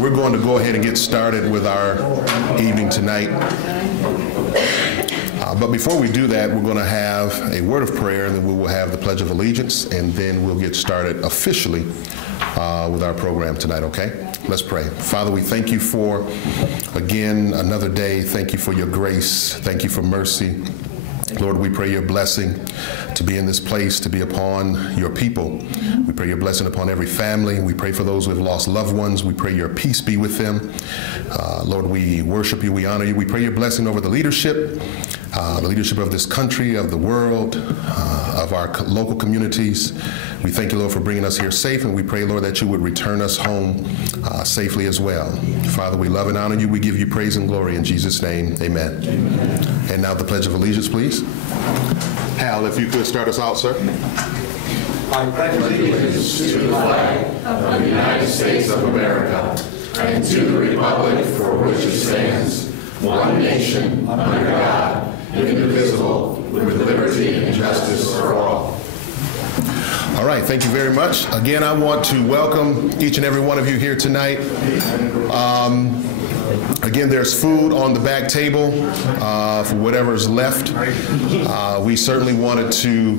we're going to go ahead and get started with our evening tonight. But before we do that, we're going to have a word of prayer, and then we will have the Pledge of Allegiance, and then we'll get started officially with our program tonight, okay? Let's pray. Father, we thank you for, again, another day. Thank you for your grace. Thank you for mercy. Lord, we pray your blessing to be in this place, to be upon your people. We pray your blessing upon every family. We pray for those who have lost loved ones. We pray your peace be with them. Lord, we worship you. We honor you. We pray your blessing over the leadership of this country, of the world, of our local communities. We thank you, Lord, for bringing us here safe, and we pray, Lord, that you would return us home safely as well. Father, we love and honor you. We give you praise and glory in Jesus' name. Amen. Amen. And now the Pledge of Allegiance, please. Hal, if you could start us out, sir. I pledge allegiance to the flag of the United States of America and to the republic for which it stands, one nation, under God, indivisible, with liberty and justice for all. All right, thank you very much. Again, I want to welcome each and every one of you here tonight. Again, there's food on the back table for whatever's left. We certainly wanted to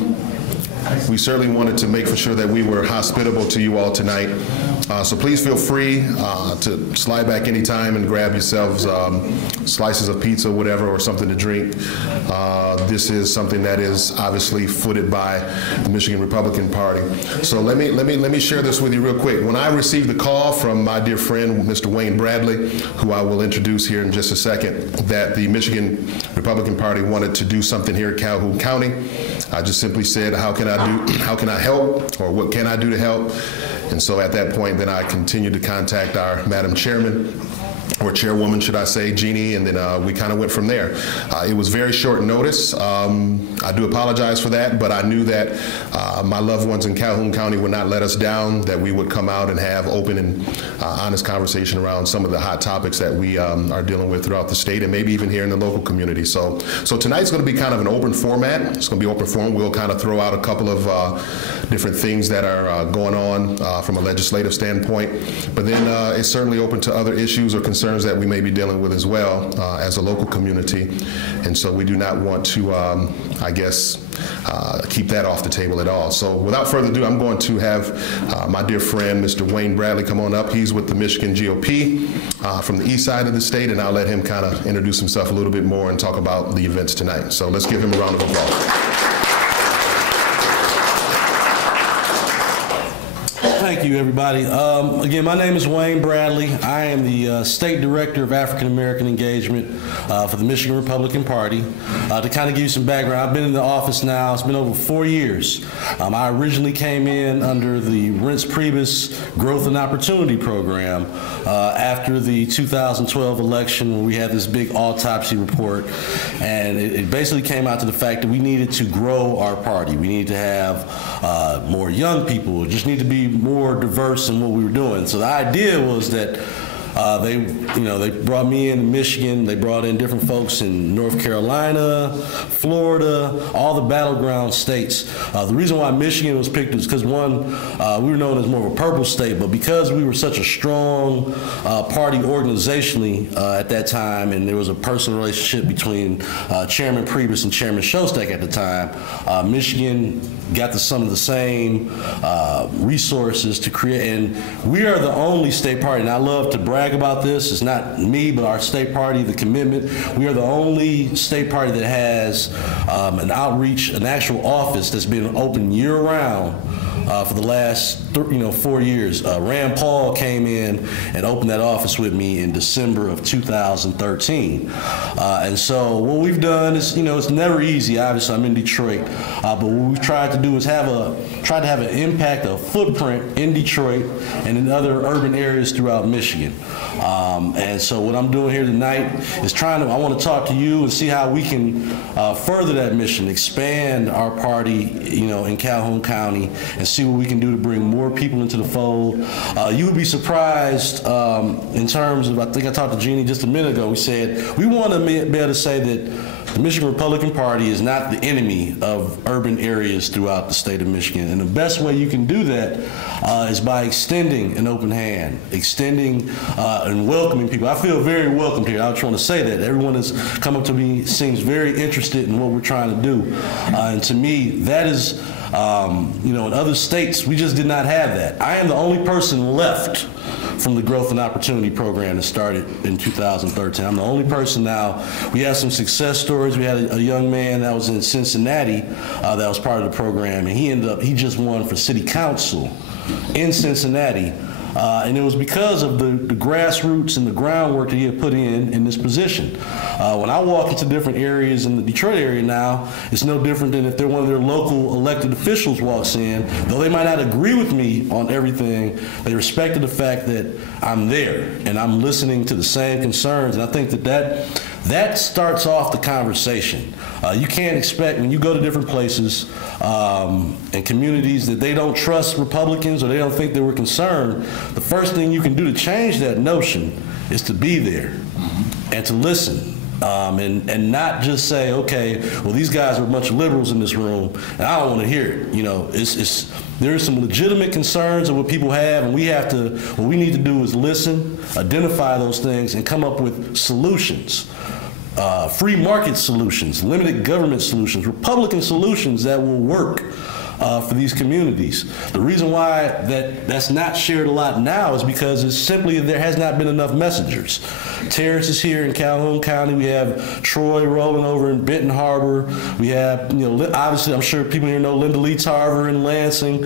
make for sure that we were hospitable to you all tonight. So please feel free to slide back anytime and grab yourselves slices of pizza, whatever, or something to drink. This is something that is obviously footed by the Michigan Republican Party. So let me share this with you real quick. When I received the call from my dear friend, Mr. Wayne Bradley, who I will introduce here in just a second, that the Michigan Republican Party wanted to do something here in Calhoun County, I just simply said, how can I help, or what can I do to help? And so at that point, then I continued to contact our Madam Chairman, or Chairwoman, should I say, Jeannie, and then we kind of went from there. It was very short notice. I do apologize for that, but I knew that my loved ones in Calhoun County would not let us down, that we would come out and have open and honest conversation around some of the hot topics that we are dealing with throughout the state, and maybe even here in the local community. So tonight's going to be kind of an open format. It's going to be open forum. We'll kind of throw out a couple of different things that are going on from a legislative standpoint, but then it's certainly open to other issues or concerns that we may be dealing with as well as a local community. And so we do not want to, I guess, keep that off the table at all. So without further ado, I'm going to have my dear friend, Mr. Wayne Bradley, come on up. He's with the Michigan GOP from the east side of the state, and I'll let him kind of introduce himself a little bit more and talk about the events tonight. So let's give him a round of applause. Thank you, everybody. Again, my name is Wayne Bradley. I am the State Director of African American Engagement for the Michigan Republican Party. To kind of give you some background, I've been in the office now, it's been over 4 years. I originally came in under the Reince Priebus Growth and Opportunity Program after the 2012 election, when we had this big autopsy report, and it basically came out to the fact that we needed to grow our party. We needed to have more young people, just need to be more diverse in what we were doing. So the idea was that they brought me in Michigan. They brought in different folks in North Carolina, Florida, all the battleground states. The reason why Michigan was picked is because, one, we were known as more of a purple state, but because we were such a strong party organizationally at that time, and there was a personal relationship between Chairman Priebus and Chairman Shostak at the time, Michigan got some of the same resources to create, and we are the only state party, and I love to brag about this. It's not me, but our state party, the commitment. We are the only state party that has an outreach, an actual office that's been open year-round for the last 4 years. Rand Paul came in and opened that office with me in December of 2013. And so what we've done is, it's never easy. Obviously, I'm in Detroit, but what we've tried to do is try to have an impact, a footprint in Detroit and in other urban areas throughout Michigan. And so what I'm doing here tonight is I want to talk to you and see how we can further that mission, expand our party, in Calhoun County, and see what we can do to bring more people into the fold. You would be surprised in terms of, I think I talked to Jeannie just a minute ago, we said we want to be able to say that the Michigan Republican Party is not the enemy of urban areas throughout the state of Michigan. And the best way you can do that is by extending an open hand, extending and welcoming people. I feel very welcomed here. I just want to say that. Everyone that's come up to me seems very interested in what we're trying to do. And to me, that is, in other states, we just did not have that. I am the only person left from the Growth and Opportunity Program that started in 2013. I'm the only person now. We have some success stories. We had a young man that was in Cincinnati that was part of the program, and he just won for city council in Cincinnati. And it was because of the grassroots and the groundwork that he had put in this position. When I walk into different areas in the Detroit area now, it's no different than if they're one of their local elected officials walks in. Though they might not agree with me on everything, they respected the fact that I'm there and I'm listening to the same concerns. And I think that starts off the conversation. You can't expect, when you go to different places and communities that they don't trust Republicans or they don't think that we're concerned, the first thing you can do to change that notion is to be there and to listen. And not just say, okay, well, these guys are a bunch of liberals in this room, and I don't want to hear it. There are some legitimate concerns of what people have, and what we need to do is listen, identify those things, and come up with solutions. Free market solutions, limited government solutions, Republican solutions that will work for these communities. The reason why that's not shared a lot now is because it's simply there has not been enough messengers. Terrence is here in Calhoun County. We have Troy rolling over in Benton Harbor. We have, obviously, I'm sure people here know Linda Lee Tarver in Lansing.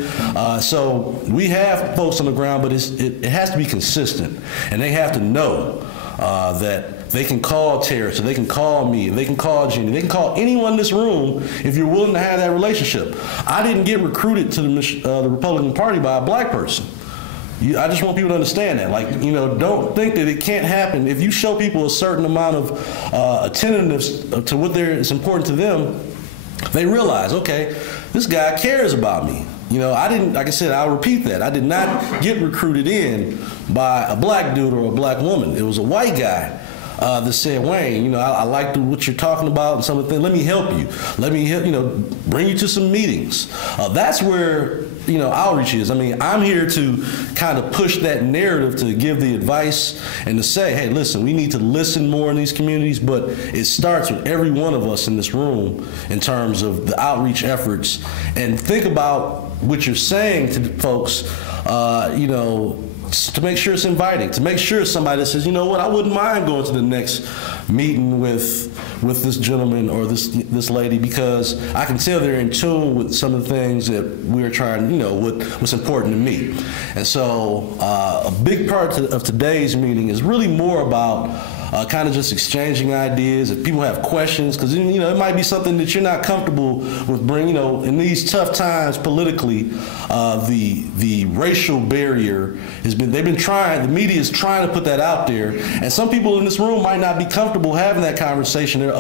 So we have folks on the ground, but it has to be consistent, and they have to know that they can call Terrence, or they can call me, they can call Jeannie, they can call anyone in this room if you're willing to have that relationship. I didn't get recruited to the Republican Party by a black person. I just want people to understand that. Don't think that it can't happen. If you show people a certain amount of attentiveness to what is important to them, they realize, okay, this guy cares about me. I didn't, like I said, I'll repeat that. I did not get recruited in by a black dude or a black woman. It was a white guy that said, Wayne, I like what you're talking about and some of the things. Let me help you. Let me help, bring you to some meetings. That's where, outreach is. I mean, I'm here to kind of push that narrative, to give the advice and to say, hey, listen, we need to listen more in these communities, but it starts with every one of us in this room in terms of the outreach efforts. And think about what you're saying to the folks, to make sure it's inviting, to make sure it's somebody that says, you know what, I wouldn't mind going to the next meeting with this gentleman or this lady, because I can tell they're in tune with some of the things that we're trying, what's important to me. And so a big part of today's meeting is really more about kind of just exchanging ideas. If people have questions, because it might be something that you're not comfortable with bringing. In these tough times politically, the racial barrier has been. They've been trying. The media is trying to put that out there, and some people in this room might not be comfortable having that conversation out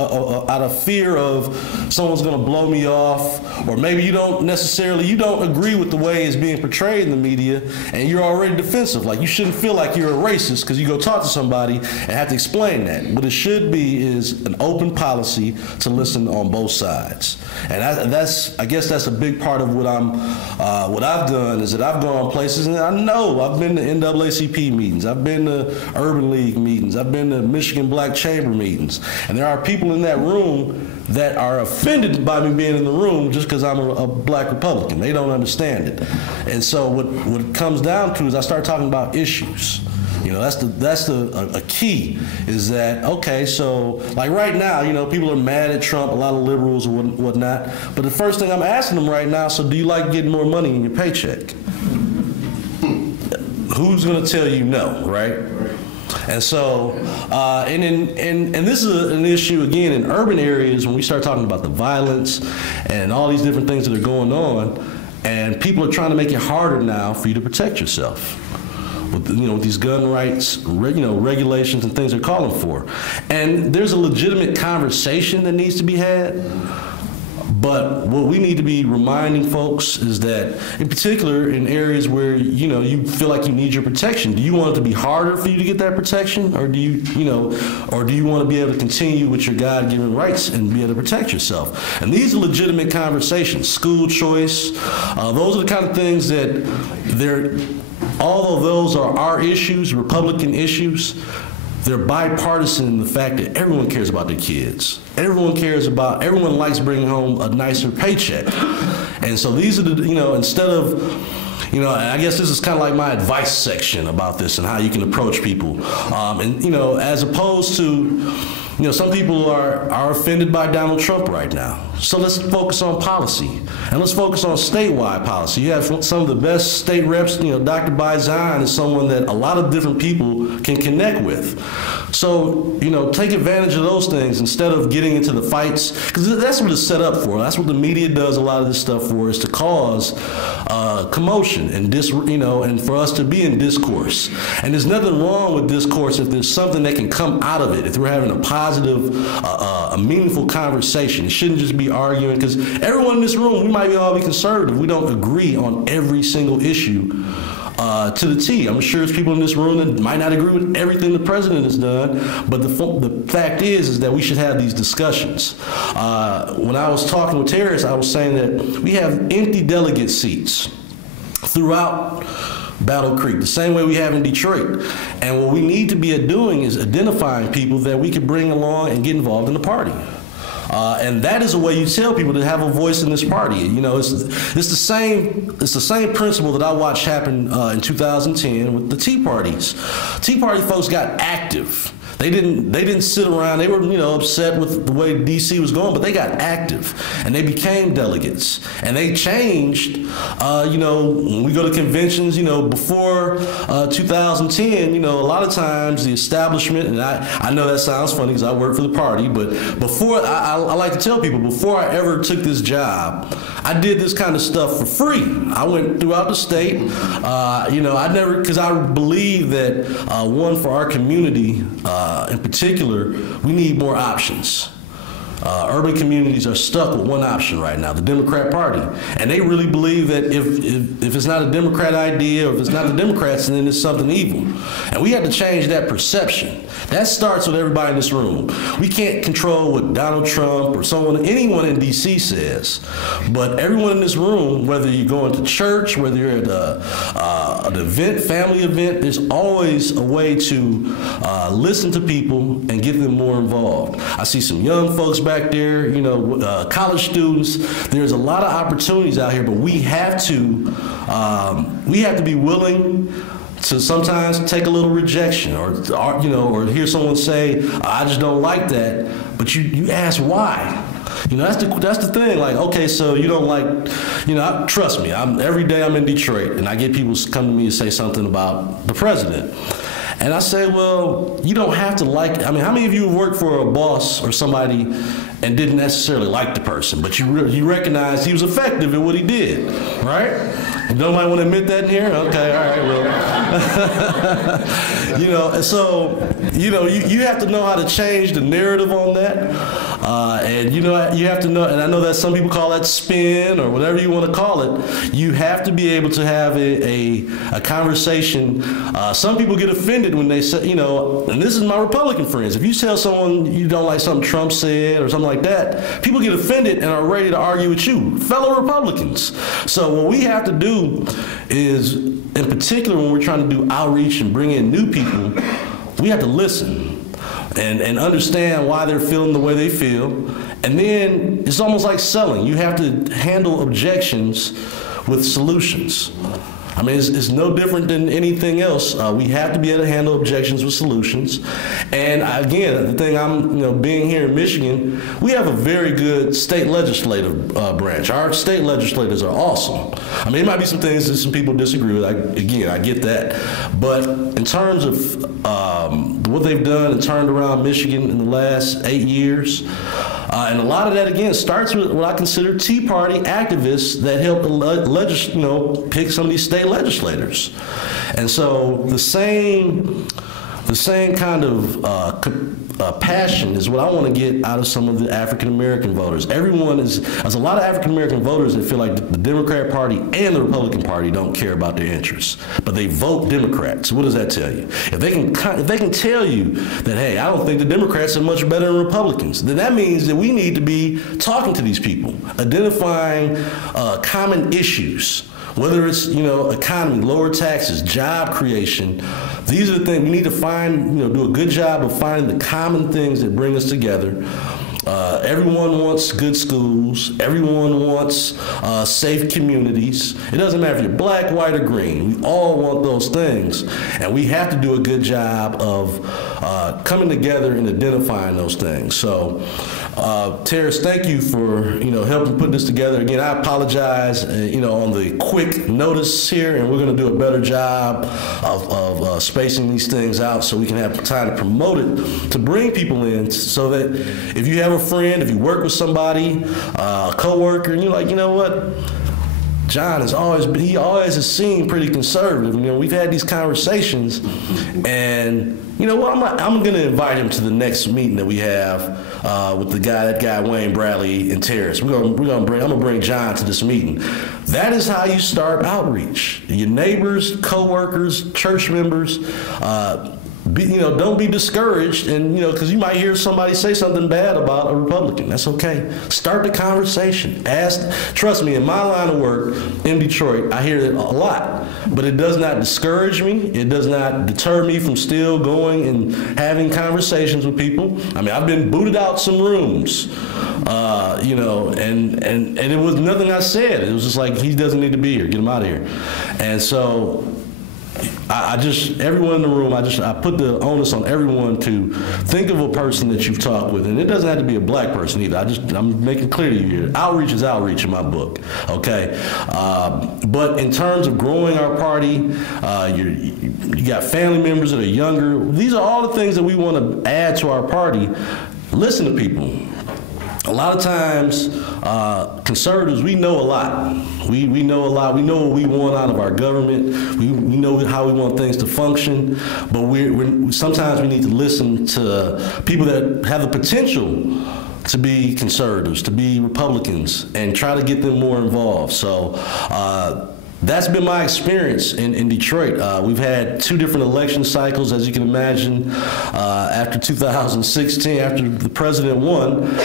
of fear of someone's going to blow me off, or maybe you don't agree with the way it's being portrayed in the media, and you're already defensive. Like, you shouldn't feel like you're a racist because you go talk to somebody and have to explain that. What it should be is an open policy to listen on both sides, and I guess that's a big part of what I've done is that I've gone places, and I know I've been to NAACP meetings, I've been to Urban League meetings, I've been to Michigan Black Chamber meetings, and there are people in that room that are offended by me being in the room just because I'm a black Republican. They don't understand it, and so what it comes down to is I start talking about issues. That's a key, is that, okay, so like right now, people are mad at Trump, a lot of liberals or whatnot, but the first thing I'm asking them right now, so do you like getting more money in your paycheck? Who's going to tell you no, right? And so, and this is an issue, again, in urban areas when we start talking about the violence and all these different things that are going on, and people are trying to make it harder now for you to protect yourself. With these gun rights, regulations and things they're calling for. And there's a legitimate conversation that needs to be had, But what we need to be reminding folks is that, in particular, in areas where, you know, you feel like you need your protection, do you want it to be harder for you to get that protection, or do or do you want to be able to continue with your God-given rights and be able to protect yourself? And these are legitimate conversations. School choice, those are the kind of things that although those are our issues, Republican issues, they're bipartisan in the fact that everyone cares about their kids. Everyone likes bringing home a nicer paycheck. And so these are the, instead of, I guess this is kind of like my advice section about this and how you can approach people. As opposed to, some people are offended by Donald Trump right now. So let's focus on policy, and let's focus on statewide policy. You have some of the best state reps. Dr. Baizan is someone that a lot of different people can connect with. So, take advantage of those things instead of getting into the fights, because that's what it's set up for. That's what the media does a lot of this stuff for, is to cause commotion and and for us to be in discourse. And there's nothing wrong with discourse if there's something that can come out of it. If we're having a positive, a meaningful conversation, it shouldn't just be arguing, because everyone in this room, we might all be conservative. We don't agree on every single issue to the T. I'm sure there's people in this room that might not agree with everything the president has done, but the fact is that we should have these discussions. When I was talking with Terrence, I was saying that we have empty delegate seats throughout Battle Creek, the same way we have in Detroit. And what we need to be doing is identifying people that we can bring along and get involved in the party. And that is a way you tell people to have a voice in this party. It's the same principle that I watched happen in 2010 with the Tea Parties. Tea Party folks got active. They didn't sit around. They were, upset with the way D.C. was going, but they got active, and they became delegates, and they changed. When we go to conventions, before 2010, a lot of times the establishment, and I know that sounds funny because I work for the party, but before, I like to tell people, before I ever took this job, I did this kind of stuff for free. I went throughout the state. Because I believe that for our community. In particular, we need more options. Urban communities are stuck with one option right now, the Democrat Party. And they really believe that if it's not a Democrat idea, or if it's not the Democrats, then it's something evil. And we have to change that perception. That starts with everybody in this room. We can't control what Donald Trump or anyone in D.C. says. But everyone in this room, whether you're going to church, whether you're at an event, family event, there's always a way to listen to people and get them more involved. I see some young folks back there, college students. There's a lot of opportunities out here, but we have to be willing to sometimes take a little rejection, or hear someone say, "I just don't like that," but you ask why. That's the thing. Like, okay, so you don't like, trust me. Every day I'm in Detroit, and I get people come to me and say something about the president. And I say, well, you don't have to like, how many of you have worked for a boss or somebody and didn't necessarily like the person, but you recognize he was effective at what he did, right? Nobody want to admit that in here? Okay, all right, well. You have to know how to change the narrative on that. You have to know, and I know that some people call that spin or whatever you want to call it. You have to be able to have a conversation. Some people get offended when they say, and this is my Republican friends. If you tell someone you don't like something Trump said or something like that, people get offended and are ready to argue with you, fellow Republicans. So what we have to do is, in particular, when we're trying to do outreach and bring in new people, we have to listen and understand why they're feeling the way they feel. And then it's almost like selling. You have to handle objections with solutions. It's no different than anything else. We have to be able to handle objections with solutions. And again, the thing being here in Michigan, we have a very good state legislative branch. Our state legislators are awesome. There might be some things that some people disagree with. I get that. But in terms of what they've done and turned around Michigan in the last 8 years, and a lot of that, again, starts with what I consider Tea Party activists that help pick some of these state legislators. And so the same the same kind of passion is what I want to get out of some of the African American voters. There's a lot of African American voters that feel like the Democrat Party and the Republican Party don't care about their interests, but they vote Democrats. What does that tell you? If they can tell you that, hey, I don't think the Democrats are much better than Republicans, then that means that we need to be talking to these people, identifying common issues. Whether it's, economy, lower taxes, job creation, these are the things we need to find, do a good job of finding the common things that bring us together. Everyone wants good schools. Everyone wants safe communities. It doesn't matter if you're black, white, or green. We all want those things. And we have to do a good job of coming together and identifying those things. So, Terrace, thank you for, helping put this together. Again, I apologize, on the quick notice here, and we're going to do a better job of spacing these things out so we can have time to promote it, to bring people in so that if you have a friend, if you work with somebody, a coworker, and you're like, you know what? John he always has seemed pretty conservative. We've had these conversations, and you know what? I'm going to invite him to the next meeting that we have with that guy Wayne Bradley and Terrace. I'm going to bring John to this meeting. That is how you start outreach. Your neighbors, coworkers, church members. Don't be discouraged, and because you might hear somebody say something bad about a Republican. That's okay. Start the conversation. Trust me, in my line of work in Detroit, I hear it a lot, but it does not discourage me. It does not deter me from still going and having conversations with people. I mean, I've been booted out some rooms, and it was nothing I said. It was just like, he doesn't need to be here. Get him out of here. And so everyone in the room, I put the onus on everyone to think of a person that you've talked with, and it doesn't have to be a black person either. I'm making clear to you here, outreach is outreach in my book, okay? But in terms of growing our party, you got family members that are younger. These are all the things that we want to add to our party. Listen to people. A lot of times, conservatives, we know a lot. We know a lot. We know what we want out of our government. We know how we want things to function. But sometimes we need to listen to people that have the potential to be conservatives, to be Republicans, and try to get them more involved. So that's been my experience in Detroit. We've had 2 different election cycles, as you can imagine. After 2016, after the president won,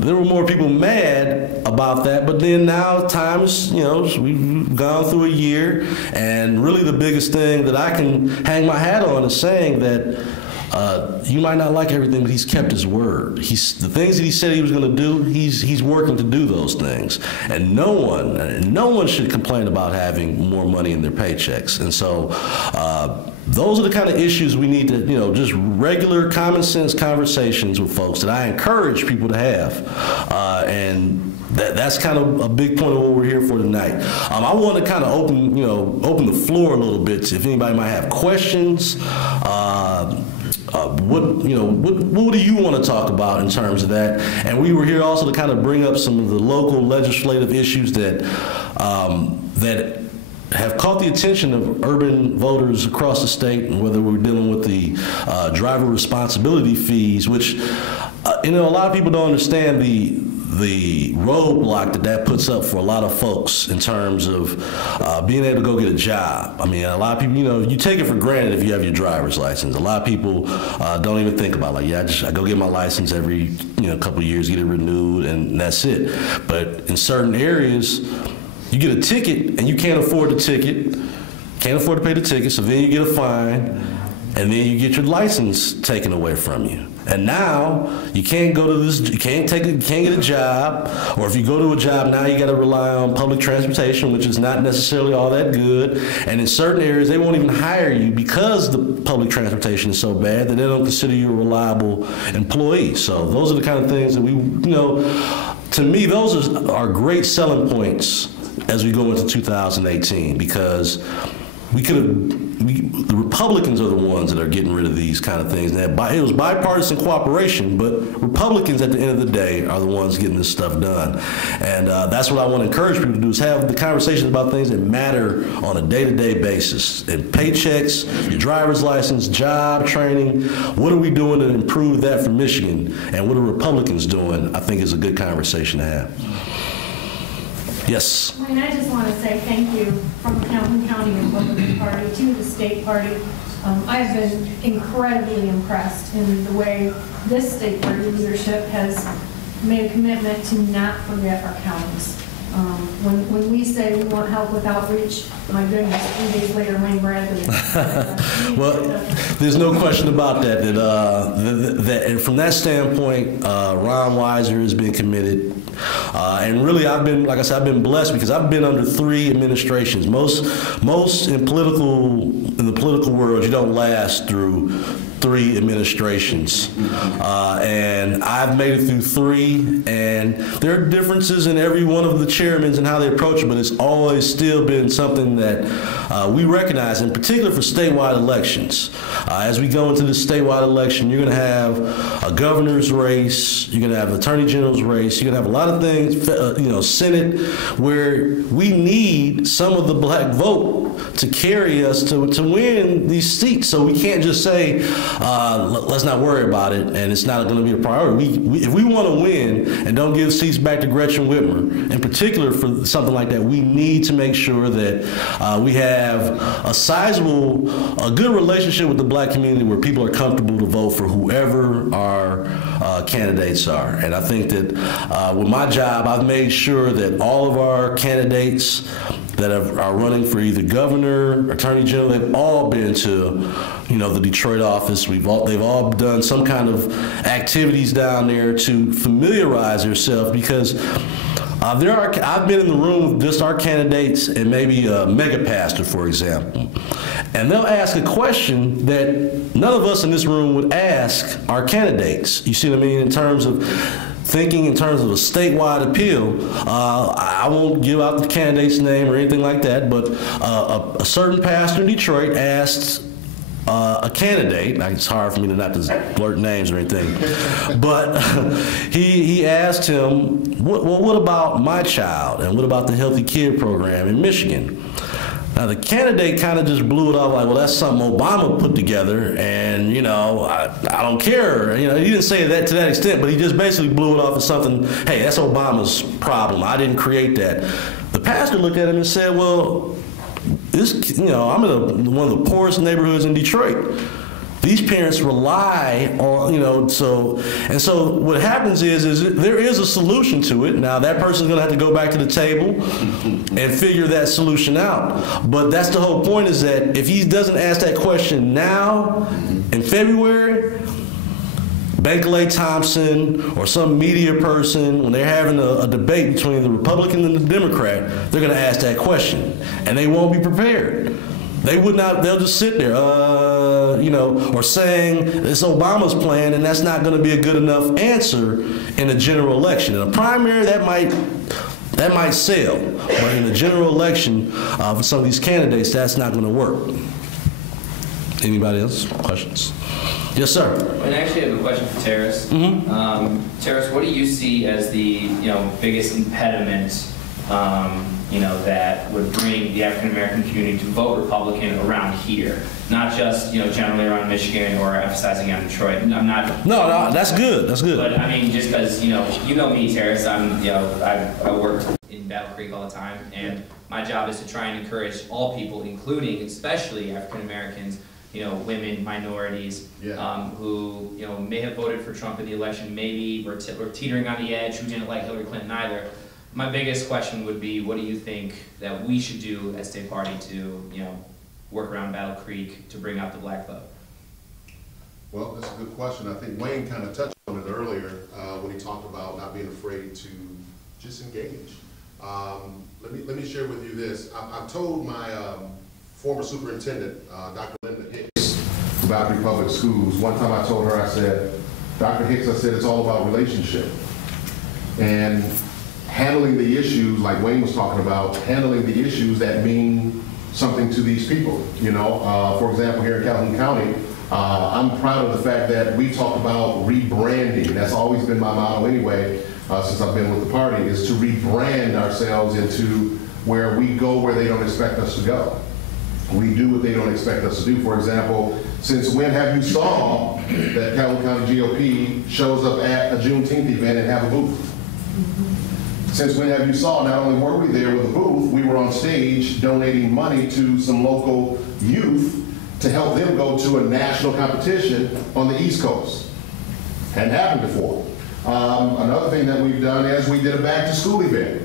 there were more people mad about that. But then now times, we've gone through a year, and really the biggest thing that I can hang my hat on is saying that you might not like everything, but he's kept his word. The things that he said he was going to do, he's working to do those things. And no one should complain about having more money in their paychecks. And so those are the kind of issues we need to, just regular common sense conversations with folks that I encourage people to have. And that's kind of a big point of what we're here for tonight. I want to kind of open the floor a little bit if anybody might have questions. What do you want to talk about in terms of that? And we were here also to kind of bring up some of the local legislative issues that have caught the attention of urban voters across the state, and whether we're dealing with the driver responsibility fees, which a lot of people don't understand the roadblock that puts up for a lot of folks in terms of being able to go get a job. I mean, a lot of people, you take it for granted if you have your driver's license. A lot of people don't even think about I go get my license every couple of years, get it renewed, and that's it. But in certain areas, you get a ticket and you can't afford the ticket, can't afford to pay the ticket, so then you get a fine, and then you get your license taken away from you. And now you can't go to you can't get a job, or if you go to a job now, you got to rely on public transportation, which is not necessarily all that good. And in certain areas, they won't even hire you because the public transportation is so bad that they don't consider you a reliable employee. So those are the kind of things that to me, those are great selling points as we go into 2018, because the Republicans are the ones that are getting rid of these kind of things. It was bipartisan cooperation, but Republicans at the end of the day are the ones getting this stuff done. And that's what I want to encourage people to do, is have the conversations about things that matter on a day-to-day basis. And paychecks, your driver's license, job training, what are we doing to improve that for Michigan? And what are Republicans doing? I think is a good conversation to have. Yes. I mean, I just want to say thank you from the Calhoun County Republican Party to the state party. I have been incredibly impressed in the way this state party leadership has made a commitment to not forget our counties. When we say we want help with outreach, my goodness, 3 days later, Wayne Bradley. Well, there's no question about that. And from that standpoint, Ron Weiser has been committed. And really, I've been, like I said, I've been blessed because I've been under 3 administrations. Most in the political world, you don't last through 3 administrations. And I've made it through 3, and there are differences in every one of the chairmen and how they approach it, but it's always still been something that we recognize, in particular for statewide elections. As we go into the statewide election, you're going to have a governor's race, you're going to have an attorney general's race, you're going to have a lot of things, Senate, where we need some of the black vote to carry us to win these seats. So we can't just say, let's not worry about it, and it's not going to be a priority. If we want to win and don't give seats back to Gretchen Whitmer, in particular for something like that, we need to make sure that we have a good relationship with the black community where people are comfortable to vote for whoever our candidates are. And I think that with my job, I've made sure that all of our candidates that are running for either governor, attorney general, they've all been to, the Detroit office. They've all done some kind of activities down there to familiarize themselves, because I've been in the room with just our candidates and maybe a mega pastor, for example, and they'll ask a question that none of us in this room would ask our candidates. You see what I mean? In terms of thinking in terms of a statewide appeal. I won't give out the candidate's name or anything like that, but a certain pastor in Detroit asked a candidate, it's hard for me to not to blurt names or anything, but he asked him, what about my child, and what about the Healthy Kid program in Michigan? Now, the candidate kind of just blew it off like, well, that's something Obama put together, and, I don't care. He didn't say that to that extent, but he just basically blew it off as something, hey, that's Obama's problem. I didn't create that. The pastor looked at him and said, well, I'm in one of the poorest neighborhoods in Detroit. These parents rely on, so what happens is there is a solution to it. Now that person's gonna have to go back to the table and figure that solution out. But that's the whole point, is that if he doesn't ask that question now in February, Bankley Thompson or some media person, when they're having a debate between the Republican and the Democrat, they're gonna ask that question and they won't be prepared. They would not, they'll just sit there, or saying it's Obama's plan, and that's not going to be a good enough answer in a general election. In a primary, that might sell, but in a general election, for some of these candidates, that's not going to work. Anybody else? Questions? Yes, sir. And actually, I have a question for Terrace. Terrace, what do you see as the biggest impediment that would bring the African American community to vote Republican around here, not just generally around Michigan or emphasizing on Detroit? I'm not. No, that's good. That's good. But I mean, just because you know me, Terrace, I work in Battle Creek all the time, and my job is to try and encourage all people, including especially African Americans, women, minorities, who may have voted for Trump in the election, maybe were teetering on the edge, who didn't like Hillary Clinton either. My biggest question would be, what do you think that we should do as State Party to, work around Battle Creek to bring out the black vote? Well, that's a good question. I think Wayne kind of touched on it earlier when he talked about not being afraid to just engage. Let me share with you this. I told my former superintendent, Dr. Linda Hicks, of Battle Creek Public Schools, one time I told her, I said, Dr. Hicks, I said, it's all about relationship. And handling the issues, like Wayne was talking about, handling the issues that mean something to these people. You know, for example, here in Calhoun County, I'm proud of the fact that we talk about rebranding. That's always been my motto anyway, since I've been with the party, is to rebrand ourselves into where we go where they don't expect us to go. We do what they don't expect us to do. For example, since when have you saw that Calhoun County GOP shows up at a Juneteenth event and have a booth? Since when have you saw, not only were we there with a booth, we were on stage donating money to some local youth to help them go to a national competition on the East Coast. Hadn't happened before. Another thing that we've done is we did a back to school event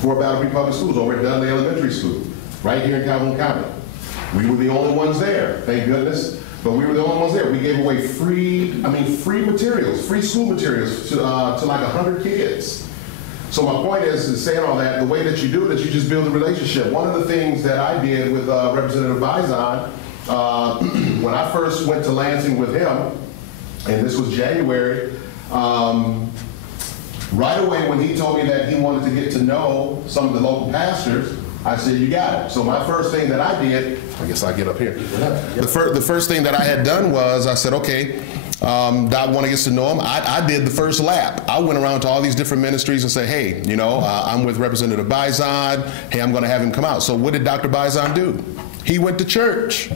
for Battle Creek Public Schools over at Dudley Elementary School, right here in Calhoun County. We were the only ones there, thank goodness, but we were the only ones there. We gave away free materials, free school materials to like 100 kids. So my point is saying all that, the way that you do it is you just build a relationship. One of the things that I did with Representative Bison, when I first went to Lansing with him, and this was January, right away when he told me that he wanted to get to know some of the local pastors, I said, you got it. So my first thing that I did, I guess I'll get up here. The first thing that I had done was I said, okay, Doc want to get to know him. I did the first lap. I went around to all these different ministries and say, hey, you know, I'm with Representative Bison. Hey, I'm going to have him come out. So what did Dr. Bison do? He went to church.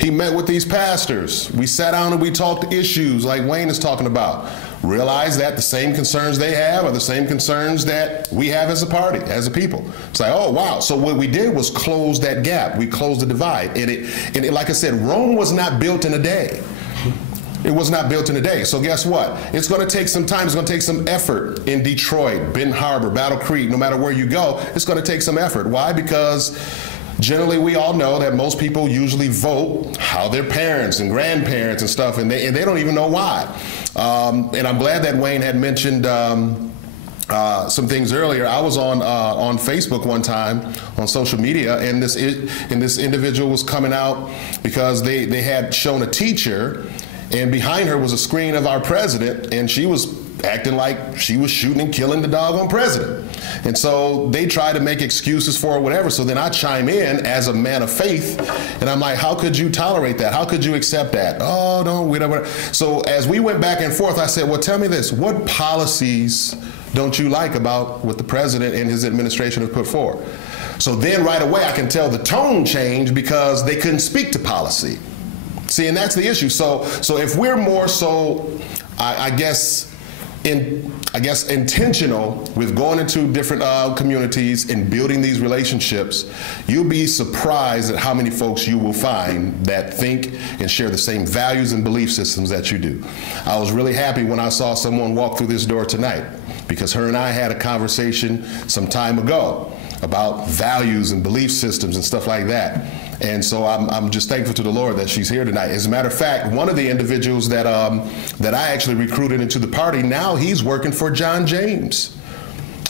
He met with these pastors. We sat down and we talked issues like Wayne is talking about. Realize that the same concerns they have are the same concerns that we have as a party, as a people. It's like, oh, wow. So what we did was close that gap. We closed the divide. And it, like I said, Rome was not built in a day. It was not built in a day. So guess what? It's going to take some time. It's going to take some effort in Detroit, Benton Harbor, Battle Creek, no matter where you go. It's going to take some effort. Why? Because generally, we all know that most people usually vote how their parents and grandparents and stuff, and they don't even know why. And I'm glad that Wayne had mentioned some things earlier. I was on Facebook one time on social media, and this individual was coming out because they had shown a teacher, and behind her was a screen of our president, and she was acting like she was shooting and killing the doggone president. And so they try to make excuses for it, whatever. So then I chime in as a man of faith, and I'm like, how could you tolerate that? How could you accept that? Oh, no, whatever. So as we went back and forth, I said, well, tell me this. What policies don't you like about what the president and his administration have put forward? So then right away I can tell the tone changed because they couldn't speak to policy. See, and that's the issue. So if we're more so, I guess intentional with going into different communities and building these relationships, you'll be surprised at how many folks you will find that think and share the same values and belief systems that you do. I was really happy when I saw someone walk through this door tonight, because her and I had a conversation some time ago about values and belief systems and stuff like that. And so I'm just thankful to the Lord that she's here tonight. As a matter of fact, one of the individuals that I actually recruited into the party, now he's working for John James.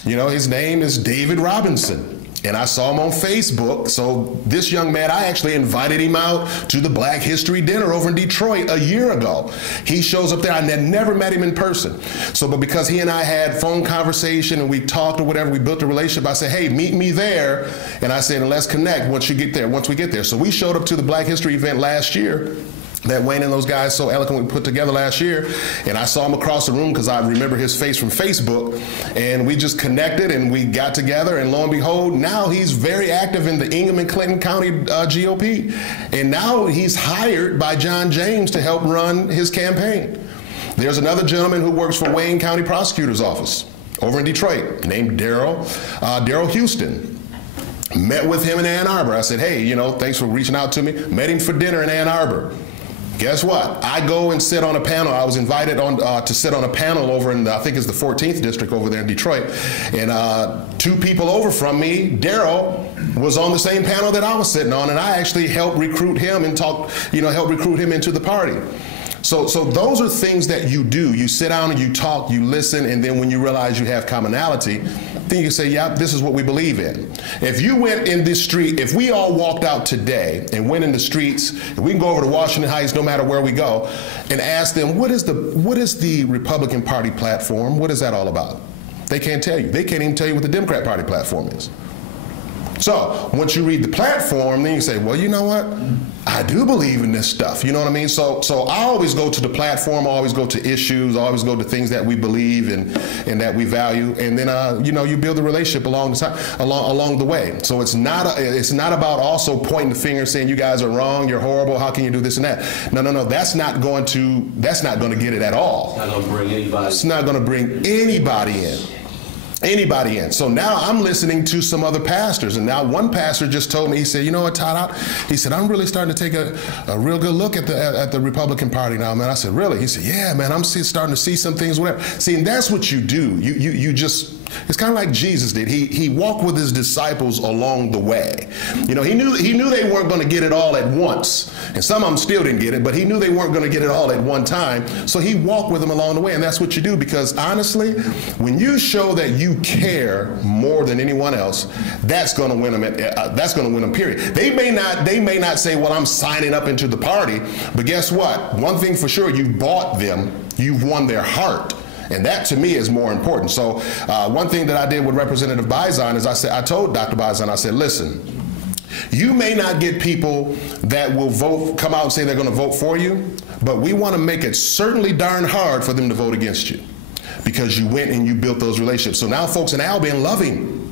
You know, his name is David Robinson. And I saw him on Facebook. So this young man, I actually invited him out to the Black History Dinner over in Detroit a year ago. He shows up there. I had never met him in person. So, but because he and I had phone conversation and we talked or whatever, we built a relationship. I said, hey, meet me there. And I said, let's connect once we get there. So we showed up to the Black History event last year that Wayne and those guys so eloquently put together last year, and I saw him across the room because I remember his face from Facebook, and we just connected and we got together, and lo and behold, now he's very active in the Ingham and Clinton County GOP, and now he's hired by John James to help run his campaign. There's another gentleman who works for Wayne County Prosecutor's Office over in Detroit named Daryl Houston. Met with him in Ann Arbor. I said, hey, you know, thanks for reaching out to me. Met him for dinner in Ann Arbor. Guess what? I go and sit on a panel. I was invited on to sit on a panel over in, I think it's the 14th district over there in Detroit. And two people over from me, Daryl, was on the same panel that I was sitting on, and I actually helped recruit him and helped recruit him into the party. So those are things that you do. You sit down and you talk, you listen, and then when you realize you have commonality, then you can say, yeah, this is what we believe in. If you went in this street, if we all walked out today and went in the streets, and we can go over to Washington Heights no matter where we go, and ask them, what is the Republican Party platform? What is that all about? They can't tell you. They can't even tell you what the Democrat Party platform is. So once you read the platform, then you say, well, you know what? I do believe in this stuff. You know what I mean? So I always go to the platform, I always go to issues, I always go to things that we believe in and that we value, and then you know, you build a relationship along the way. So it's not about also pointing the finger saying you guys are wrong, you're horrible, how can you do this and that? No. That's not going to get it at all. It's not going to bring anybody. It's not going to bring anybody in. Anybody in. So now I'm listening to some other pastors, and now one pastor just told me, he said, you know what, Todd, he said, I'm really starting to take a real good look at the Republican Party now, man. I said, really? He said, yeah, man, I'm starting to see some things, whatever. See, and that's what you do. You just, it's kind of like Jesus did. He walked with his disciples along the way. You know, he knew they weren't going to get it all at once, and some of them still didn't get it, but he knew they weren't going to get it all at one time. So he walked with them along the way, and that's what you do, because honestly, when you show that you care more than anyone else, that's going to win them. That's going to win them. Period. They may not say, "Well, I'm signing up into the party," but guess what? One thing for sure, you bought them. You've won their heart. And that to me is more important. So one thing that I did with Representative Bizon is I told Dr. Bizon, I said, listen, you may not get people that will come out and say they're going to vote for you, but we want to make it certainly darn hard for them to vote against you, because you went and you built those relationships. So now folks in Albion love him.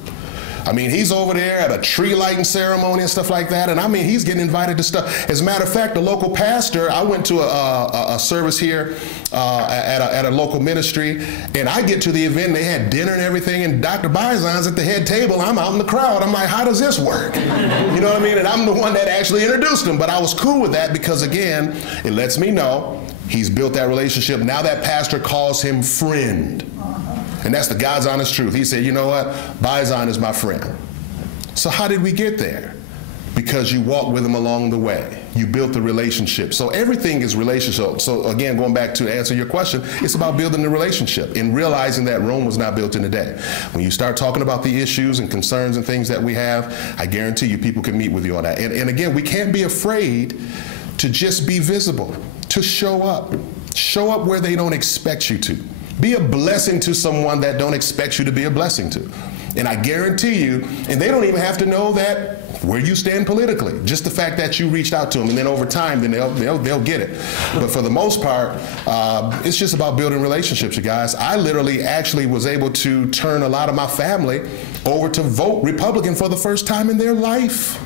I mean, he's over there at a tree lighting ceremony and stuff like that, and I mean, he's getting invited to stuff. As a matter of fact, the local pastor, I went to a service here at a local ministry, and I get to the event, and they had dinner and everything, and Dr. Bizon's at the head table, I'm out in the crowd. I'm like, how does this work? You know what I mean? And I'm the one that actually introduced him, but I was cool with that because, again, it lets me know he's built that relationship. Now that pastor calls him friend. And that's the God's honest truth. He said, you know what? Bizon is my friend. So how did we get there? Because you walked with him along the way. You built the relationship. So everything is relationship. So again, going back to answer your question, it's about building the relationship and realizing that Rome was not built in a day. When you start talking about the issues and concerns and things that we have, I guarantee you people can meet with you on that. And again, we can't be afraid to just be visible, to show up. Show up where they don't expect you to. Be a blessing to someone that don't expect you to be a blessing to. And I guarantee you, and they don't even have to know that where you stand politically, just the fact that you reached out to them, and then over time, then they'll get it. But for the most part, it's just about building relationships, you guys. I literally actually was able to turn a lot of my family over to vote Republican for the first time in their life.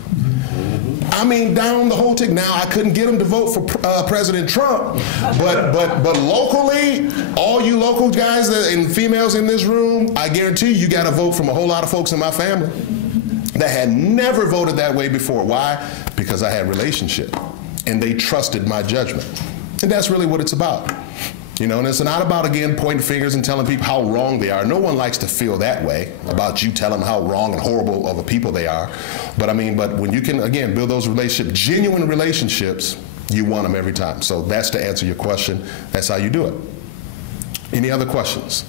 I mean, down the whole thing. Now, I couldn't get them to vote for President Trump, but locally, all you local guys and females in this room, I guarantee you got a vote from a whole lot of folks in my family that had never voted that way before. Why? Because I had relationship, and they trusted my judgment. And that's really what it's about. You know, and it's not about, again, pointing fingers and telling people how wrong they are. No one likes to feel that way about you telling them how wrong and horrible of a people they are. But I mean, but when you can, again, build those relationships, genuine relationships, you want them every time. So that's to answer your question. That's how you do it. Any other questions?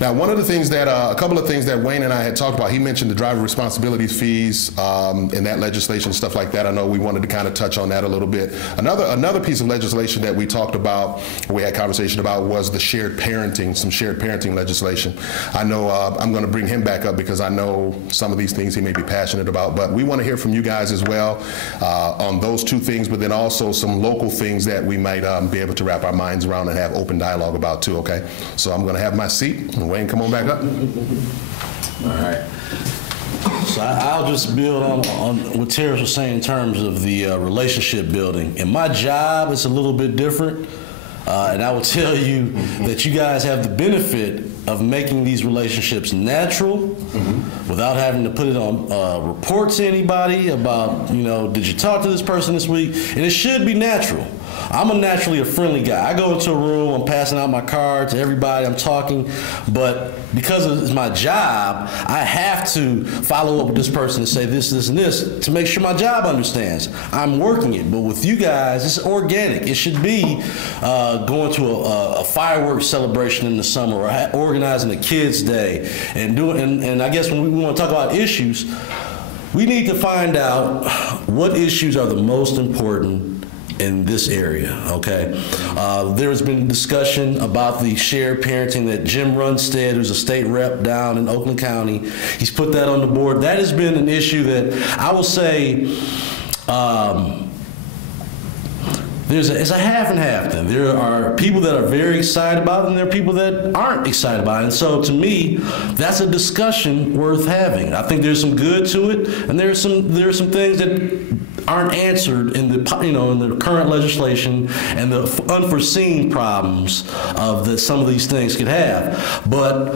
Now, one of the things that, a couple of things that Wayne and I had talked about, he mentioned the driver responsibility fees and that legislation, stuff like that. I know we wanted to kind of touch on that a little bit. Another piece of legislation that we talked about, we had conversation about, was the shared parenting, some shared parenting legislation. I know I'm going to bring him back up because I know some of these things he may be passionate about, but we want to hear from you guys as well on those two things, but then also some local things that we might be able to wrap our minds around and have open dialogue about too, okay? So I'm going to have my seat. Wayne, come on back up. All right. So I'll just build on what Terrence was saying in terms of the relationship building. And my job is a little bit different. And I will tell you that you guys have the benefit of making these relationships natural without having to put it on reports to anybody about, you know, did you talk to this person this week? And it should be natural. I'm naturally a friendly guy. I go into a room, I'm passing out my card to everybody, I'm talking, but because it's my job, I have to follow up with this person and say this, this, and this to make sure my job understands. I'm working it, but with you guys, it's organic. It should be going to a fireworks celebration in the summer or organizing a kids' day and I guess when we want to talk about issues, we need to find out what issues are the most important in this area, okay? There has been discussion about the shared parenting that Jim Runstead, who's a state rep down in Oakland County, he's put that on the board. That has been an issue that I will say, it's a half and half then. There are people that are very excited about it, and there are people that aren't excited about it. And so to me, that's a discussion worth having. I think there's some good to it, and there are some things that aren't answered in the in the current legislation and the unforeseen problems of that some of these things could have. But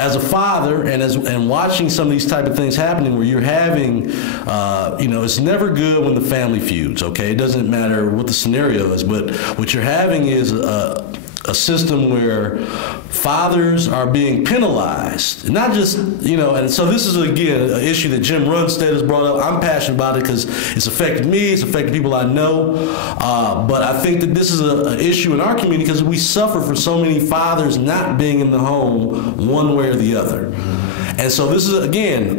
as a father and watching some of these type of things happening where you're having, it's never good when the family feuds, okay? It doesn't matter what the scenario is, but what you're having is a system where fathers are being penalized, not just, and so this is, again, an issue that Jim Runstead has brought up. I'm passionate about it because it's affected me, it's affected people I know, but I think that this is an issue in our community because we suffer for so many fathers not being in the home one way or the other. And so this is, again,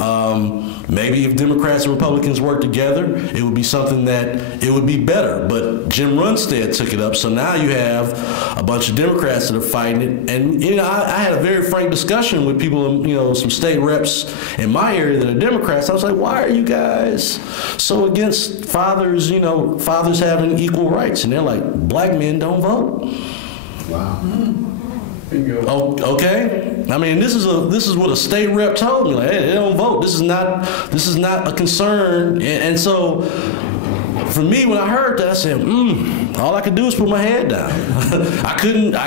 maybe if Democrats and Republicans work together, it would be something that it would be better. But Jim Runstead took it up, so now you have a bunch of Democrats that are fighting it. And I had a very frank discussion with people, some state reps in my area that are Democrats. I was like, why are you guys so against fathers, fathers having equal rights? And they're like, black men don't vote. Wow. Oh, okay. I mean, this is what a state rep told me. Like, hey, they don't vote. This is not a concern. And so, for me, when I heard that, I said, all I could do is put my head down. I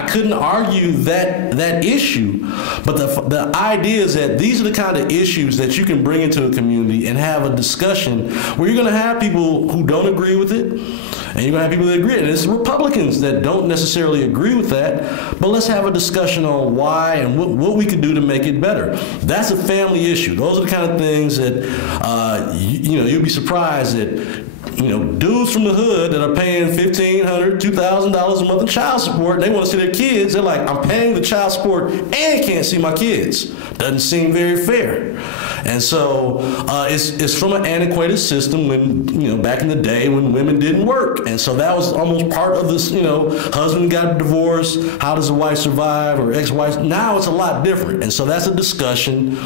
couldn't argue that issue. But the idea is that these are the kind of issues that you can bring into a community and have a discussion where you're going to have people who don't agree with it, and you're going to have people that agree. And it's Republicans that don't necessarily agree with that, but let's have a discussion on why and what we could do to make it better. That's a family issue. Those are the kind of things that, you'll be surprised that, dudes from the hood that are paying $1,500, $2,000 a month in child support, and they want to see their kids, they're like, I'm paying the child support and can't see my kids. Doesn't seem very fair. And so it's from an antiquated system when, back in the day when women didn't work. And so that was almost part of this, husband got divorced, how does a wife survive, or ex-wife? Now it's a lot different. And so that's a discussion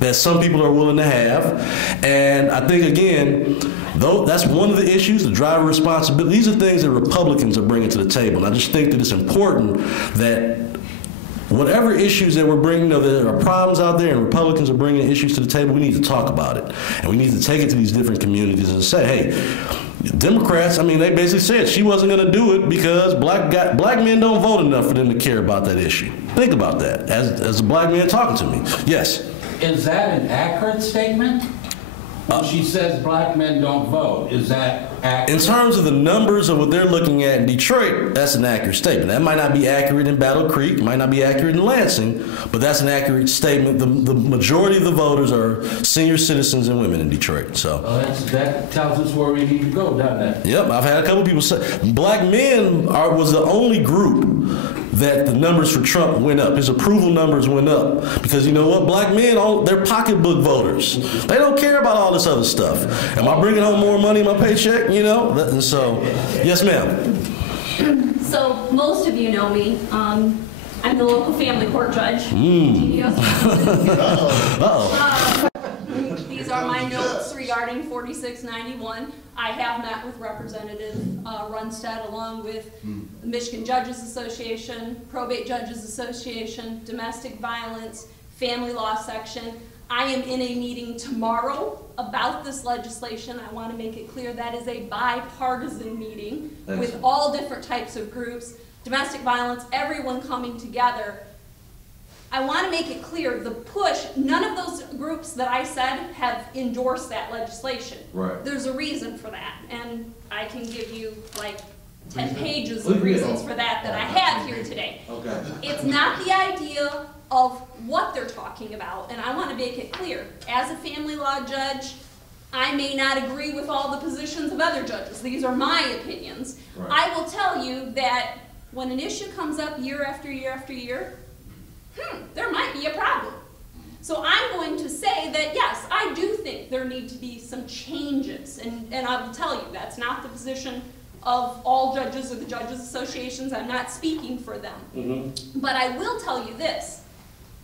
that some people are willing to have. And I think, again, though that's one of the issues, the driver responsibility. These are things that Republicans are bringing to the table. And I just think that it's important that whatever issues that we're bringing, there are problems out there and Republicans are bringing issues to the table, we need to talk about it. And we need to take it to these different communities and say, hey, Democrats, they basically said she wasn't going to do it because black men don't vote enough for them to care about that issue. Think about that as a black man talking to me. Yes? Is that an accurate statement? When she says black men don't vote, is that accurate? In terms of the numbers of what they're looking at in Detroit, that's an accurate statement. That might not be accurate in Battle Creek, might not be accurate in Lansing, but that's an accurate statement. The majority of the voters are senior citizens and women in Detroit. So that tells us where we need to go, doesn't it? Yep, I've had a couple people say black men was the only group that the numbers for Trump went up. His approval numbers went up because you know what? Black men, they're pocketbook voters. They don't care about all this other stuff. Am I bringing home more money in my paycheck? And so, yes, ma'am. So most of you know me. I'm the local family court judge. These are my notes regarding 4691. I have met with Representative Runstead along with the Michigan Judges Association, Probate Judges Association, Domestic Violence, Family Law Section. I am in a meeting tomorrow about this legislation. I want to make it clear that is a bipartisan meeting with all different types of groups, domestic violence, everyone coming together. I want to make it clear, the push, none of those groups that I said have endorsed that legislation. Right. There's a reason for that, and I can give you like 10 pages of reasons for that I have here today. Okay. It's not the idea of what they're talking about, and I want to make it clear. As a family law judge, I may not agree with all the positions of other judges. These are my opinions. Right. I will tell you that when an issue comes up year after year after year, there might be a problem. So I'm going to say that yes, I do think there need to be some changes, and I will tell you that's not the position of all judges or the judges associations. I'm not speaking for them. But I will tell you this.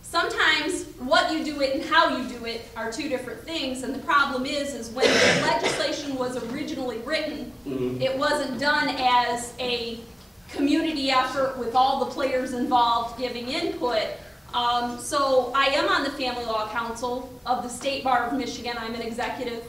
Sometimes what you do it and how you do it are two different things, and the problem is when the legislation was originally written, it wasn't done as a community effort with all the players involved giving input. So I am on the Family Law Council of the State Bar of Michigan. I'm an executive,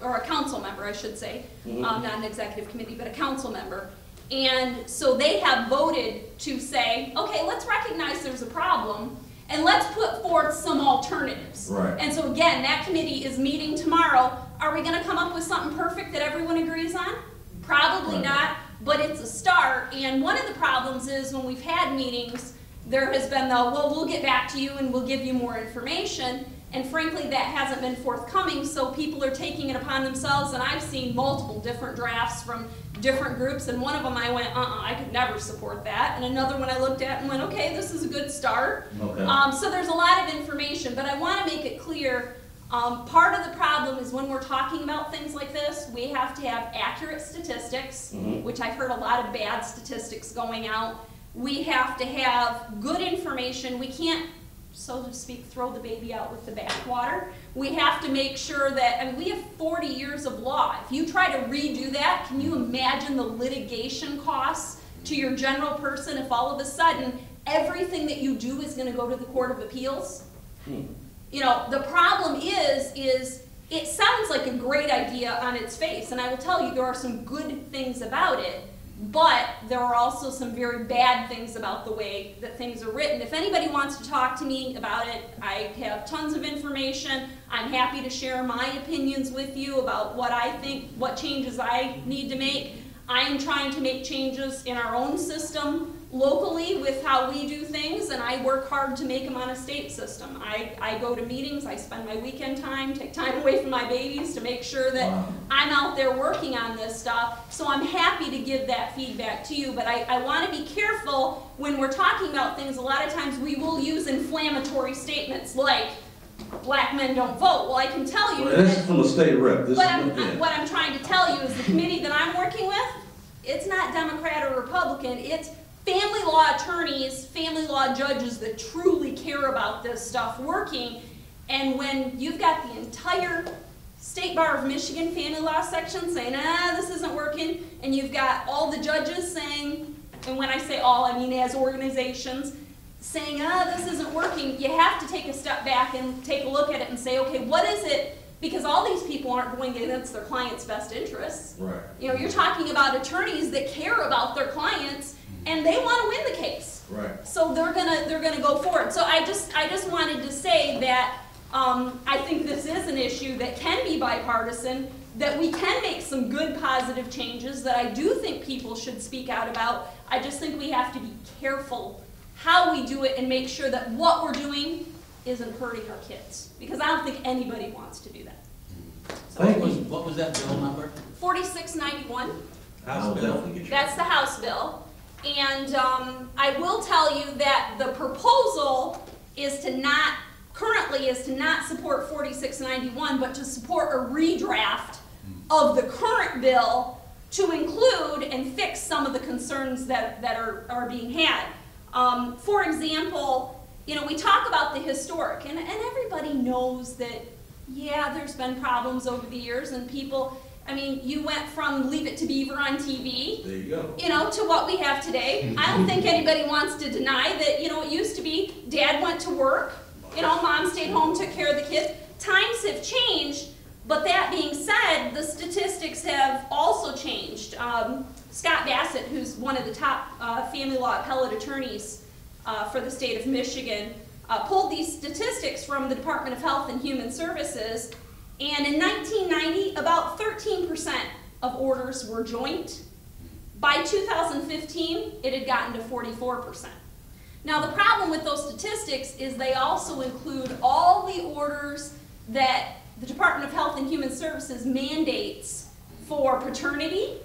or a council member, I should say. Not an executive committee, but a council member. And so they have voted to say, okay, let's recognize there's a problem, and let's put forth some alternatives. Right. And so again, that committee is meeting tomorrow. Are we gonna come up with something perfect that everyone agrees on? Probably not, but it's a start. And one of the problems is when we've had meetings, there has been the, well, we'll get back to you and we'll give you more information. And frankly, that hasn't been forthcoming, so people are taking it upon themselves, and I've seen multiple different drafts from different groups, and one of them I went, I could never support that, and another one I looked at and went, okay, this is a good start. Okay. So there's a lot of information, but I want to make it clear, part of the problem is when we're talking about things like this, we have to have accurate statistics, which I've heard a lot of bad statistics going out. We have to have good information. We can't, so to speak, throw the baby out with the bathwater. We have to make sure that, I mean, we have 40 years of law. If you try to redo that, can you imagine the litigation costs to your general person if all of a sudden everything that you do is going to go to the Court of Appeals? You know, the problem is it sounds like a great idea on its face, and I will tell you there are some good things about it, but there are also some very bad things about the way that things are written. If anybody wants to talk to me about it, I have tons of information. I'm happy to share my opinions with you about what I think, what changes I need to make. I am trying to make changes in our own system locally with how we do things, and I work hard to make them on a state system. I go to meetings, I spend my weekend time, take time away from my babies to make sure that I'm out there working on this stuff. So I'm happy to give that feedback to you, but I want to be careful when we're talking about things. A lot of times we will use inflammatory statements like, black men don't vote. Well, I can tell you. Well, this is from the state rep. This what I'm trying to tell you is the committee that I'm working with, it's not Democrat or Republican. It's family law attorneys, family law judges that truly care about this stuff working. And when you've got the entire State Bar of Michigan family law section saying, this isn't working, and you've got all the judges saying, and when I say all, I mean as organizations, saying, this isn't working, you have to take a step back and take a look at it and say, okay, what is it? Because all these people aren't going against their clients' best interests. Right. You know, you're talking about attorneys that care about their clients and they want to win the case. Right. So they're gonna go for it. So I just wanted to say that I think this is an issue that can be bipartisan, that we can make some good positive changes that I do think people should speak out about. I just think we have to be careful how we do it and make sure that what we're doing isn't hurting our kids. Because I don't think anybody wants to do that. So What was that bill number? 4691. House bill. That's the House bill. And I will tell you that the proposal is to not, currently is to not support 4691, but to support a redraft of the current bill to include and fix some of the concerns that are being had. For example, you know, we talk about the historic, and everybody knows that, yeah, there's been problems over the years, and people, I mean, you went from Leave It to Beaver on TV, There you go. you know, to what we have today. I don't think anybody wants to deny that, you know, it used to be dad went to work, you know, mom stayed home, took care of the kids. Times have changed, but that being said, the statistics have also changed. Scott Bassett, who's one of the top family law appellate attorneys for the state of Michigan, pulled these statistics from the Department of Health and Human Services, and in 1990, about 13% of orders were joint. By 2015, it had gotten to 44%. Now, the problem with those statistics is they also include all the orders that the Department of Health and Human Services mandates for paternity,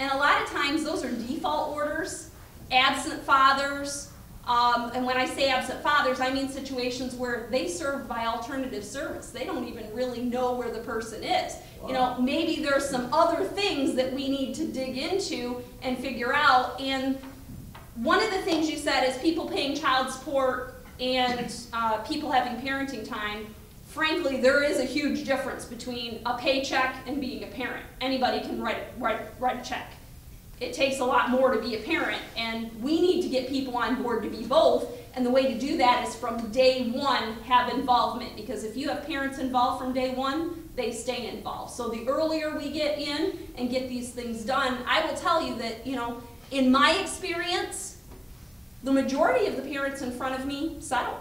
and a lot of times those are default orders, absent fathers, And when I say absent fathers, I mean situations where they serve by alternative service. They don't even really know where the person is. Wow. You know, maybe there's some other things that we need to dig into and figure out. And one of the things you said is people paying child support and people having parenting time. Frankly, there is a huge difference between a paycheck and being a parent. Anybody can write a check. It takes a lot more to be a parent, and we need to get people on board to be both, and the way to do that is from day one, have involvement, because if you have parents involved from day one, they stay involved. So the earlier we get in and get these things done, I will tell you that, you know, in my experience, the majority of the parents in front of me settle.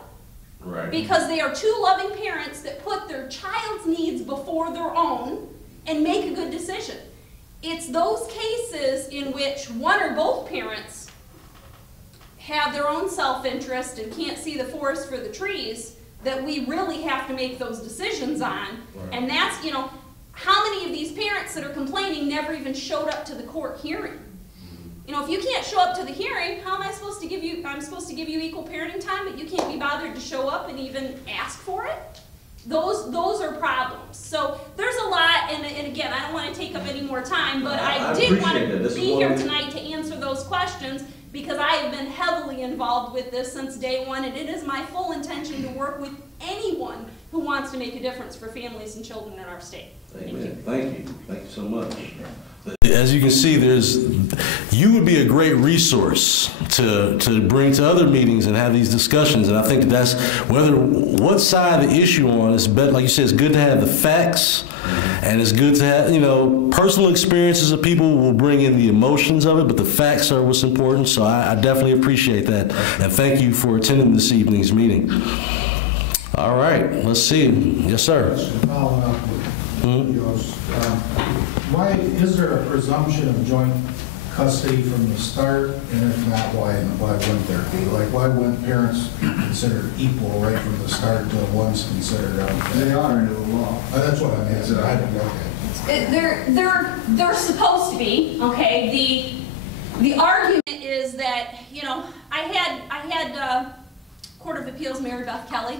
Right. Because they are two loving parents that put their child's needs before their own and make a good decision. It's those cases in which one or both parents have their own self-interest and can't see the forest for the trees that we really have to make those decisions on. Right. And that's, you know, how many of these parents that are complaining never even showed up to the court hearing? You know, if you can't show up to the hearing, how am I supposed to give you, I'm supposed to give you equal parenting time, but you can't be bothered to show up and even ask for it? Those are problems. So there's a lot, and again, I don't want to take up any more time, but I did want to be here tonight to answer those questions because I have been heavily involved with this since day one, and it is my full intention to work with anyone who wants to make a difference for families and children in our state. Amen. Thank you. Thank you so much. As you can see, you would be a great resource to bring to other meetings and have these discussions. And I think that's what side of the issue on is better. Like you said, it's good to have the facts, and it's good to have, you know, personal experiences of people will bring in the emotions of it, but the facts are what's important. So I definitely appreciate that, and thank you for attending this evening's meeting. All right, let's see. Yes, sir. Following up with yours, why is there a presumption of joint custody from the start, and if not, why wouldn't there be? Like, why wouldn't parents be considered equal right from the start until one's considered unfair? They are under the law. That's what I mean. I don't know. They're supposed to be, okay? The argument is that, you know, I had Court of Appeals Mary Beth Kelly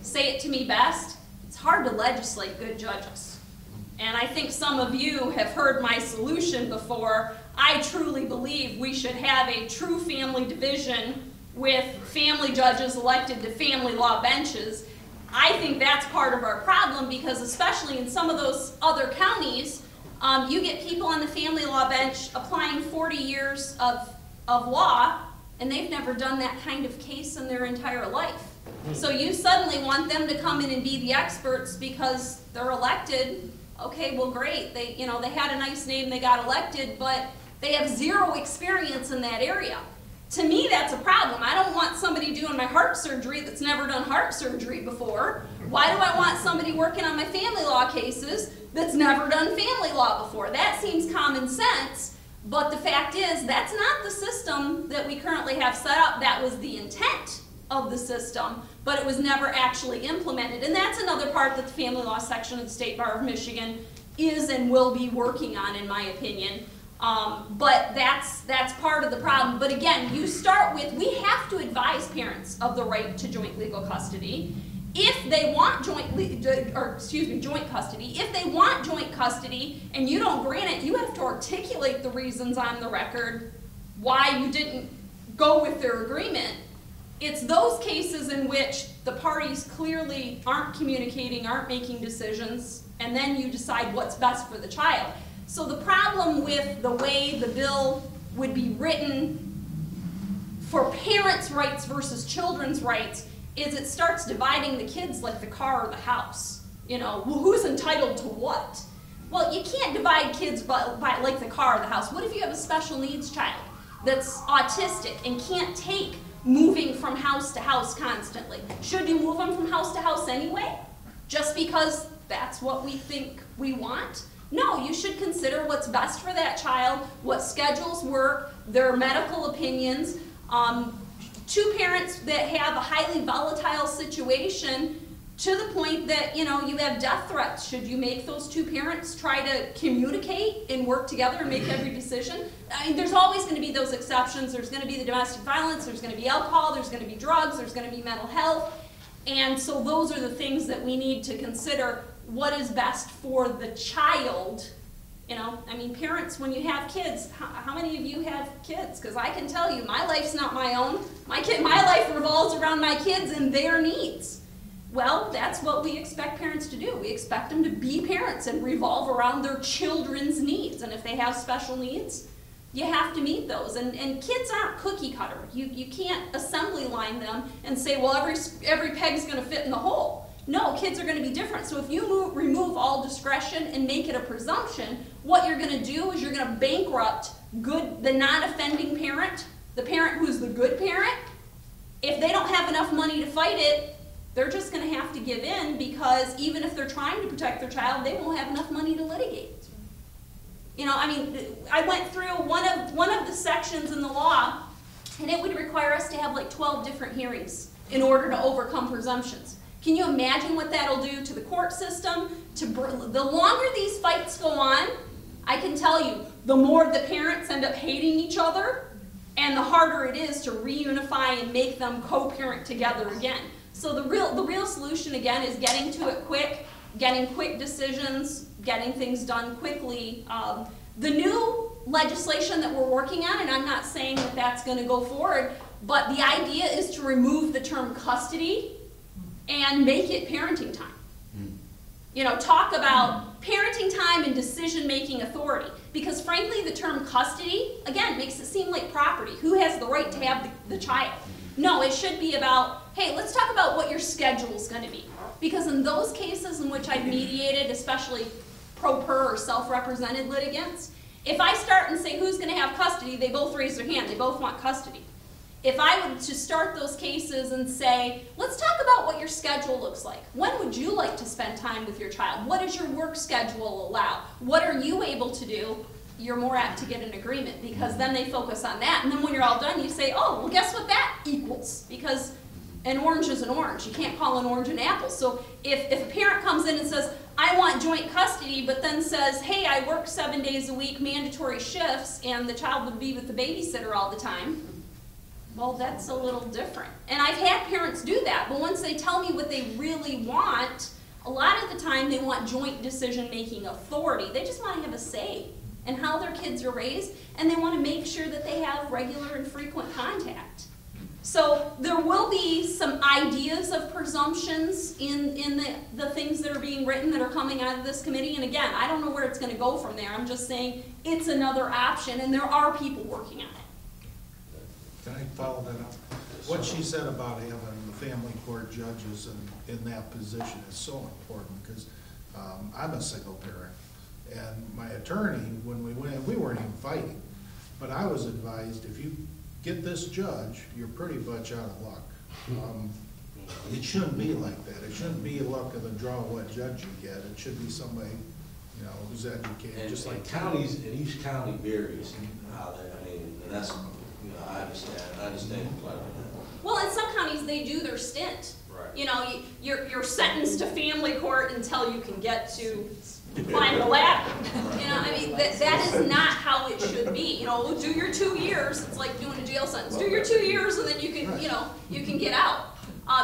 say it to me best. It's hard to legislate good judges. And I think some of you have heard my solution before. I truly believe we should have a true family division with family judges elected to family law benches. I think that's part of our problem because especially in some of those other counties, you get people on the family law bench applying 40 years of law, and they've never done that kind of case in their entire life. So you suddenly want them to come in and be the experts because they're elected. Okay, well, great. They had a nice name, they got elected, but they have zero experience in that area. To me, that's a problem. I don't want somebody doing my heart surgery that's never done heart surgery before. Why do I want somebody working on my family law cases that's never done family law before? That seems common sense, but the fact is that's not the system that we currently have set up. That was the intent of the system, but it was never actually implemented. And that's another part that the family law section of the State Bar of Michigan is and will be working on, in my opinion. But that's part of the problem. But again, you start with, we have to advise parents of the right to joint legal custody. If they want joint custody, if they want joint custody and you don't grant it, you have to articulate the reasons on the record why you didn't go with their agreement. It's those cases in which the parties clearly aren't communicating, aren't making decisions, and then you decide what's best for the child. So the problem with the way the bill would be written for parents' rights versus children's rights is it starts dividing the kids like the car or the house. You know, well, who's entitled to what? Well, you can't divide kids by like the car or the house. What if you have a special needs child that's autistic and can't take moving from house to house constantly? Should you move them from house to house anyway? Just because that's what we think we want? No, you should consider what's best for that child, what schedules work, their medical opinions. Two parents that have a highly volatile situation, to the point that, you know, you have death threats. Should you make those two parents try to communicate and work together and make every decision? I mean, there's always going to be those exceptions. There's going to be the domestic violence, there's going to be alcohol, there's going to be drugs, there's going to be mental health. And so those are the things that we need to consider. What is best for the child? You know, I mean, parents, when you have kids, how many of you have kids? Because I can tell you, my life's not my own. My life revolves around my kids and their needs. Well, that's what we expect parents to do. We expect them to be parents and revolve around their children's needs. And if they have special needs, you have to meet those. And kids aren't cookie cutter. You can't assembly line them and say, well, every peg's going to fit in the hole. No, kids are going to be different. So if you remove all discretion and make it a presumption, what you're going to do is you're going to bankrupt the non-offending parent, the parent who's the good parent. If they don't have enough money to fight it, they're just going to have to give in, because even if they're trying to protect their child, they won't have enough money to litigate. You know, I mean, I went through one of the sections in the law, and it would require us to have like 12 different hearings in order to overcome presumptions. Can you imagine what that'll do to the court system? The longer these fights go on, I can tell you, the more the parents end up hating each other, and the harder it is to reunify and make them co-parent together again. So the real solution, again, is getting to it quick, getting quick decisions, getting things done quickly. The new legislation that we're working on, and I'm not saying that that's going to go forward, but the idea is to remove the term custody and make it parenting time. You know, talk about parenting time and decision-making authority. Because frankly, the term custody, again, makes it seem like property. Who has the right to have the child? No, it should be about, hey, let's talk about what your schedule's going to be. Because in those cases in which I've mediated, especially pro per or self-represented litigants, if I start and say who's going to have custody, they both raise their hand. They both want custody. If I were to start those cases and say, let's talk about what your schedule looks like. When would you like to spend time with your child? What does your work schedule allow? What are you able to do? You're more apt to get an agreement, because then they focus on that. And then when you're all done, you say, oh, well, guess what that equals? Because an orange is an orange. You can't call an orange an apple. So if a parent comes in and says, I want joint custody, but then says, hey, I work 7 days a week, mandatory shifts, and the child would be with the babysitter all the time, well, that's a little different. And I've had parents do that, but once they tell me what they really want, a lot of the time they want joint decision-making authority. They just want to have a say in how their kids are raised, and they want to make sure that they have regular and frequent contact. So there will be some ideas of presumptions in the things that are being written that are coming out of this committee. And again, I don't know where it's going to go from there. I'm just saying it's another option, and there are people working on it. Can I follow that up? What she said about having the family court judges in that position is so important, because I'm a single parent, and my attorney, when we went, we weren't even fighting, but I was advised, if you get this judge, you're pretty much out of luck. It shouldn't be like that. It shouldn't be luck of the draw what judge you get. It should be somebody, you know, who's educated. And just like counties, and each county varies how they, I mean, and that's, you know, I understand quite a bit. Well, in some counties, they do their stint. Right. You know, you're sentenced to family court until you can get to climb the ladder. You know, I mean, that is not how it should be. You know, do your 2 years. It's like doing a jail sentence. Do your 2 years, and then you can, you know, you can get out.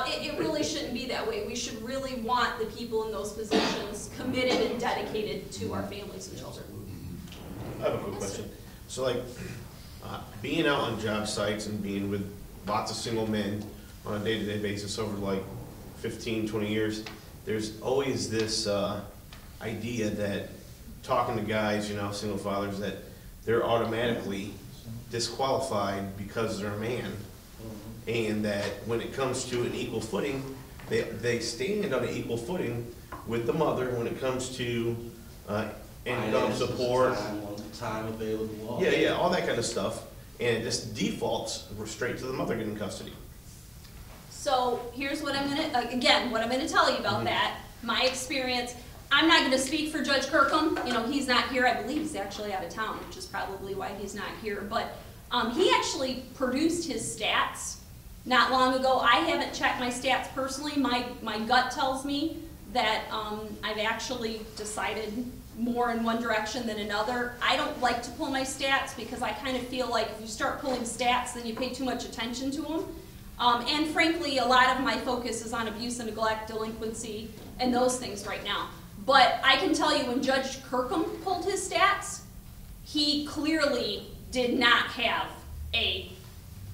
It really shouldn't be that way. We should really want the people in those positions committed and dedicated to our families and children. I have a quick question. So, like, being out on job sites and being with lots of single men on a day-to-day basis over like 15, 20 years, there's always this idea that talking to guys, you know, single fathers, that they're automatically disqualified because they're a man, and that when it comes to an equal footing, they stand on an equal footing with the mother when it comes to income support, time available. yeah, all that kind of stuff, and it just defaults straight to the mother getting custody. So here's what I'm gonna, again, what I'm gonna tell you about that, my experience. I'm not gonna speak for Judge Kirkham, you know, he's not here, I believe he's actually out of town, which is probably why he's not here, but he actually produced his stats not long ago. I haven't checked my stats personally. My gut tells me that I've actually decided more in one direction than another. I don't like to pull my stats because I kind of feel like if you start pulling stats, then you pay too much attention to them. And frankly, a lot of my focus is on abuse and neglect, delinquency, and those things right now. But I can tell you when Judge Kirkham pulled his stats, he clearly did not have a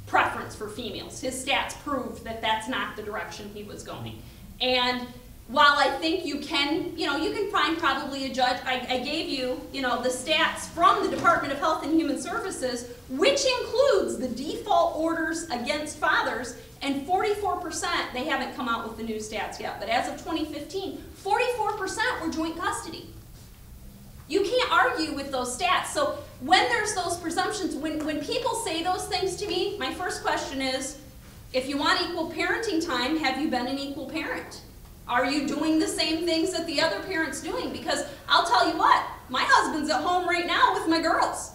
preference for females. His stats proved that that's not the direction he was going. And while I think you can, you can find probably a judge, I gave you, the stats from the Department of Health and Human Services, which includes the default orders against fathers, and 44%, they haven't come out with the new stats yet, but as of 2015, 44% were joint custody. You can't argue with those stats. So when there's those presumptions, when people say those things to me, my first question is, if you want equal parenting time, have you been an equal parent? Are you doing the same things that the other parent's doing? Because I'll tell you what, my husband's at home right now with my girls.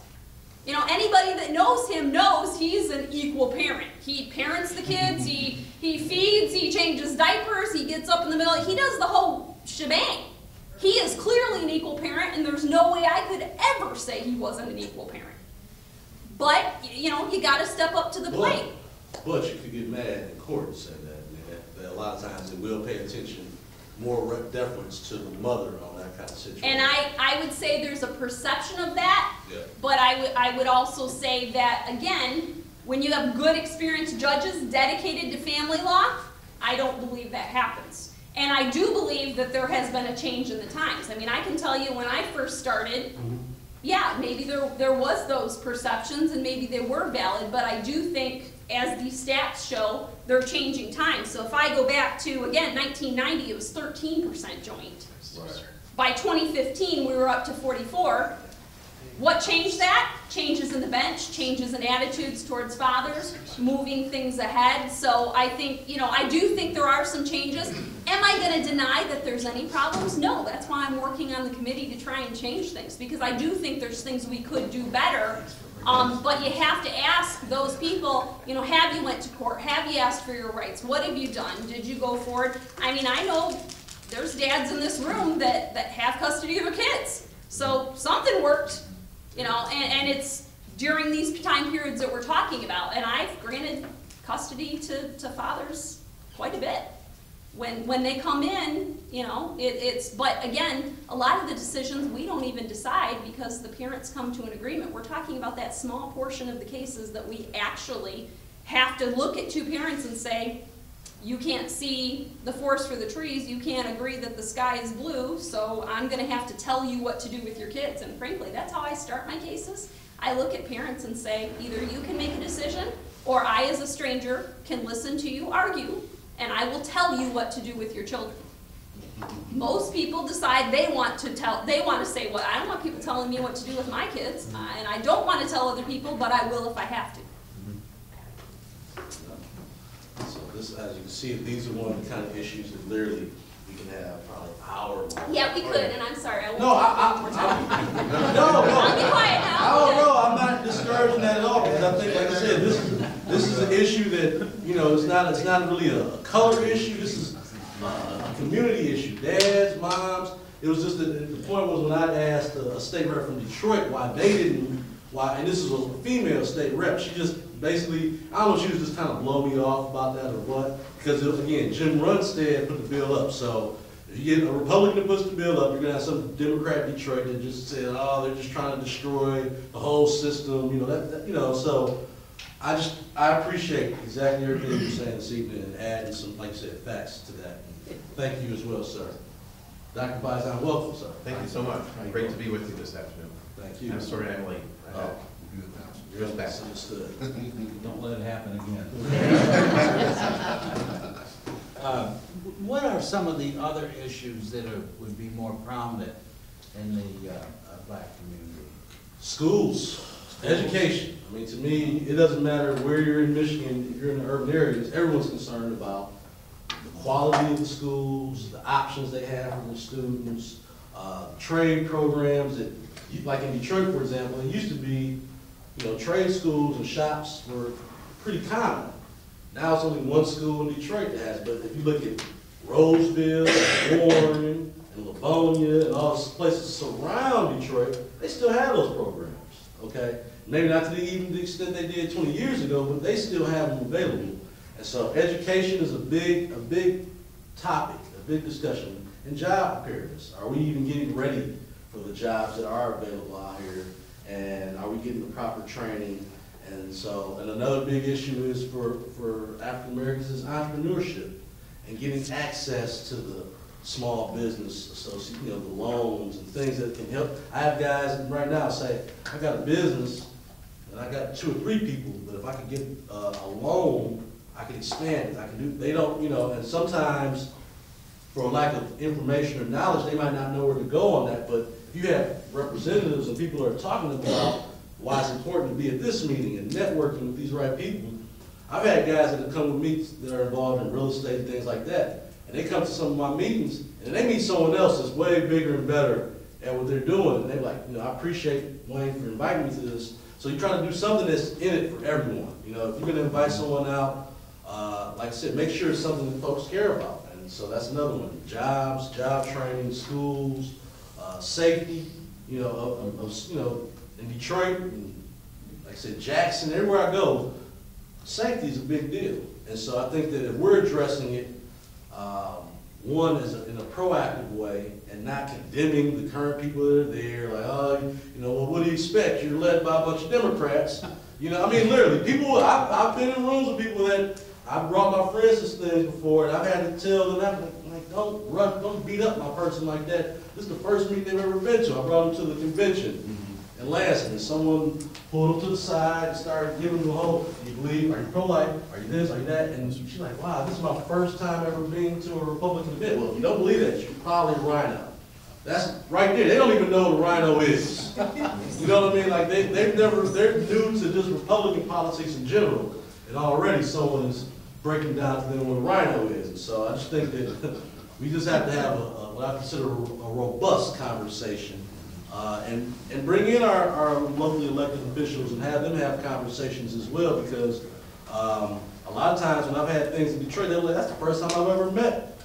Anybody that knows him knows he's an equal parent. He parents the kids, he feeds, he changes diapers, he gets up in the middle, he does the whole shebang. He is clearly an equal parent, and there's no way I could ever say he wasn't an equal parent. But, you got to step up to the plate. But you could get mad in court and say that a lot of times they will pay attention, more deference to the mother on that kind of situation. And I would say there's a perception of that, yeah. But I would also say that, again, when you have good experienced judges dedicated to family law, I don't believe that happens. And I do believe that there has been a change in the times. I mean, I can tell you when I first started, yeah, maybe there was those perceptions and maybe they were valid, but I do think, as these stats show, they're changing times. So if I go back to, again, 1990, it was 13% joint. Right. By 2015, we were up to 44. What changed that? Changes in the bench, changes in attitudes towards fathers, moving things ahead. So I think, I do think there are some changes. Am I going to deny that there's any problems? No, that's why I'm working on the committee to try and change things, because I do think there's things we could do better. But you have to ask those people, have you went to court? Have you asked for your rights? What have you done? Did you go forward? I mean, I know there's dads in this room that have custody of their kids. So something worked. And it's during these time periods that we're talking about. And I've granted custody to fathers quite a bit. When they come in, but again, a lot of the decisions we don't even decide because the parents come to an agreement. We're talking about that small portion of the cases that we actually have to look at two parents and say, you can't see the forest for the trees, you can't agree that the sky is blue, so I'm going to have to tell you what to do with your kids. And frankly, that's how I start my cases. I look at parents and say, either you can make a decision, or I as a stranger can listen to you argue, and I will tell you what to do with your children. Most people decide they want to say, well, I don't want people telling me what to do with my kids, and I don't want to tell other people, but I will if I have to. So this, as you can see, these are one of the kind of issues that literally we can have probably hours. Yeah, we could, and I'm sorry, I won't. No, I'll be quiet now. I don't know. I'm not discouraging that at all, because I think, like I said, this is an issue that it's not really a color issue. This is a community issue. Dads, moms. It was just the point was when I asked a state rep from Detroit why they didn't. And this is a female state rep. She just basically, I don't know if she was just kind of blowing me off about that or what, because it was, again, Jim Runstead put the bill up. So if you get a Republican that puts the bill up, you're going to have some Democrat in Detroit that just said, oh, they're just trying to destroy the whole system, so I appreciate exactly everything you're saying this evening and adding some, like you said, facts to that. Thank you as well, sir. Dr. Beisheim, welcome, sir. Thank you so much. Great to be with you this afternoon. Thank you. I'm sorry I'm late. You're misunderstood. Don't let it happen again. What are some of the other issues that would be more prominent in the black community? Schools, education. I mean, to me, it doesn't matter where you're in Michigan, if you're in the urban areas, everyone's concerned about the quality of the schools, the options they have for the students, trade programs that, like in Detroit, for example, it used to be, trade schools and shops were pretty common. Now it's only one school in Detroit that has, but if you look at Roseville, Warren, and Livonia, and all those places surround Detroit, they still have those programs, okay? Maybe not to even the extent they did 20 years ago, but they still have them available. And so education is a big topic, a big discussion. And job preparedness. Are we even getting ready for the jobs that are available out here? And are we getting the proper training? And so, and another big issue is for African Americans is entrepreneurship and getting access to the small business associate, the loans and things that can help. I have guys right now say, I got a business and I got 2 or 3 people, but if I could get a loan, I can expand it. I can do, they don't, and sometimes for lack of information or knowledge, they might not know where to go on that, but if you have representatives and people who are talking about why it's important to be at this meeting and networking with these right people. I've had guys that have come with me that are involved in real estate and things like that, and they come to some of my meetings, and they meet someone else that's way bigger and better at what they're doing, and they're like, I appreciate Wayne for inviting me to this. So you try to do something that's in it for everyone. If you're going to invite someone out, like I said, make sure it's something that folks care about. And so that's another one. Jobs, job training, schools, safety, in Detroit, and like I said, Jackson, everywhere I go, safety is a big deal. And so I think that if we're addressing it, one is in a proactive way and not condemning the current people that are there, like, well, what do you expect? You're led by a bunch of Democrats. Literally, people, I've been in rooms with people that I've brought my friends to things before, and I've had to tell them, don't beat up my person like that. This is the first meeting they've ever been to. I brought them to the convention in Lansing, and someone pulled them to the side and started giving them the whole, do you believe, are you pro-life, are you this, are you that? And she's like, wow, this is my first time ever being to a Republican event. Well, if you don't believe that, you're probably a rhino. That's right there. They don't even know what a rhino is. You know what I mean? Like they're new to just Republican politics in general, and already someone is breaking down to them what a rhino is. And so I just think that we just have to have what I consider a robust conversation, and bring in our locally elected officials and have them have conversations as well, because a lot of times when I've had things in Detroit, they're like, that's the first time I've ever met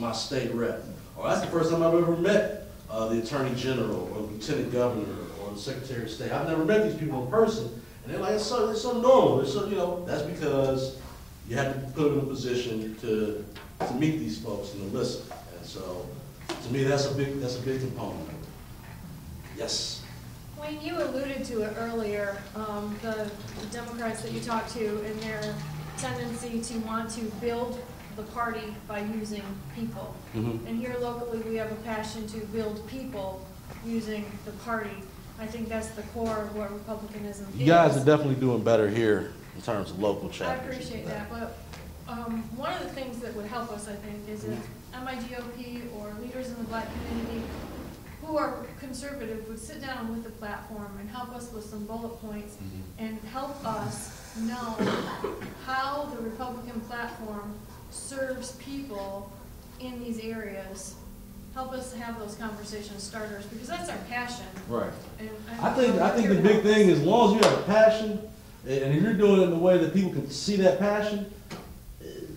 my state rep, or that's the first time I've ever met the Attorney General or the Lieutenant Governor or the Secretary of State. I've never met these people in person, and they're like, it's so normal. It's so, that's because you have to put them in a position to meet these folks and to listen. And so, to me, that's a big component. Yes. Wayne, you alluded to it earlier, the Democrats that you talked to and their tendency to want to build the party by using people. Mm-hmm. And here locally, we have a passion to build people using the party. I think that's the core of what Republicanism is. You guys are definitely doing better here in terms of local chapters. I appreciate that, but one of the things that would help us, I think, is if MIGOP or leaders in the Black community who are conservative would sit down with the platform and help us with some bullet points and help us know how the Republican platform serves people in these areas. Help us have those conversation starters, because that's our passion. Right. And I think the big thing is, as long as you have a passion, and if you're doing it in a way that people can see that passion,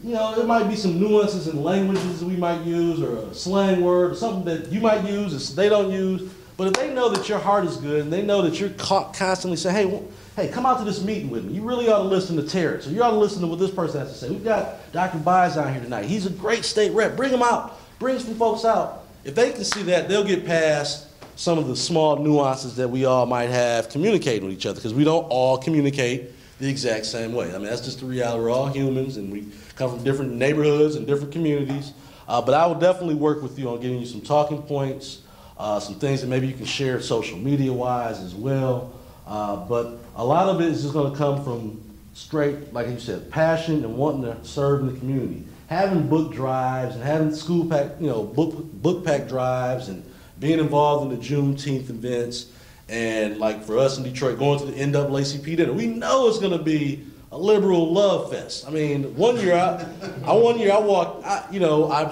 there might be some nuances in languages we might use, or a slang word, or something that you might use that they don't use. But if they know that your heart is good, and they know that you're constantly saying, hey, come out to this meeting with me. You really ought to listen to Terrence, or you ought to listen to what this person has to say. We've got Dr. Byes out here tonight. He's a great state rep. Bring him out. Bring some folks out. If they can see that, they'll get past some of the small nuances that we all might have communicating with each other, because we don't all communicate the exact same way. I mean, that's just the reality. We're all humans, and we come from different neighborhoods and different communities. But I will definitely work with you on getting you some talking points, some things that maybe you can share social media-wise as well. But a lot of it is just going to come from straight, like you said, passion and wanting to serve in the community. Having book drives and having school pack, book pack drives, and being involved in the Juneteenth events, and like for us in Detroit, going to the NAACP dinner. We know it's going to be a liberal love fest. I mean, one year I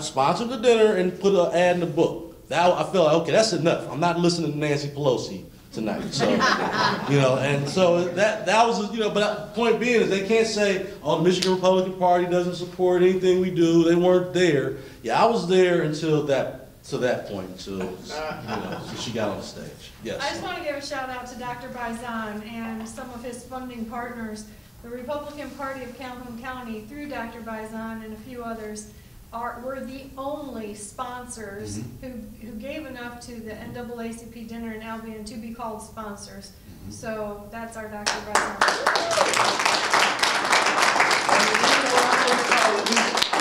sponsored the dinner and put an ad in the book. I felt like, okay, that's enough. I'm not listening to Nancy Pelosi tonight. So, and so that was, but point being is they can't say, oh, the Michigan Republican Party doesn't support anything we do. They weren't there. Yeah, I was there until that point, until she got on the stage. Yes. I just want to give a shout out to Dr. Baizan and some of his funding partners. The Republican Party of Calhoun County, through Dr. Baizan and a few others, were the only sponsors who gave enough to the NAACP dinner in Albion to be called sponsors. So that's our Dr. Baizan.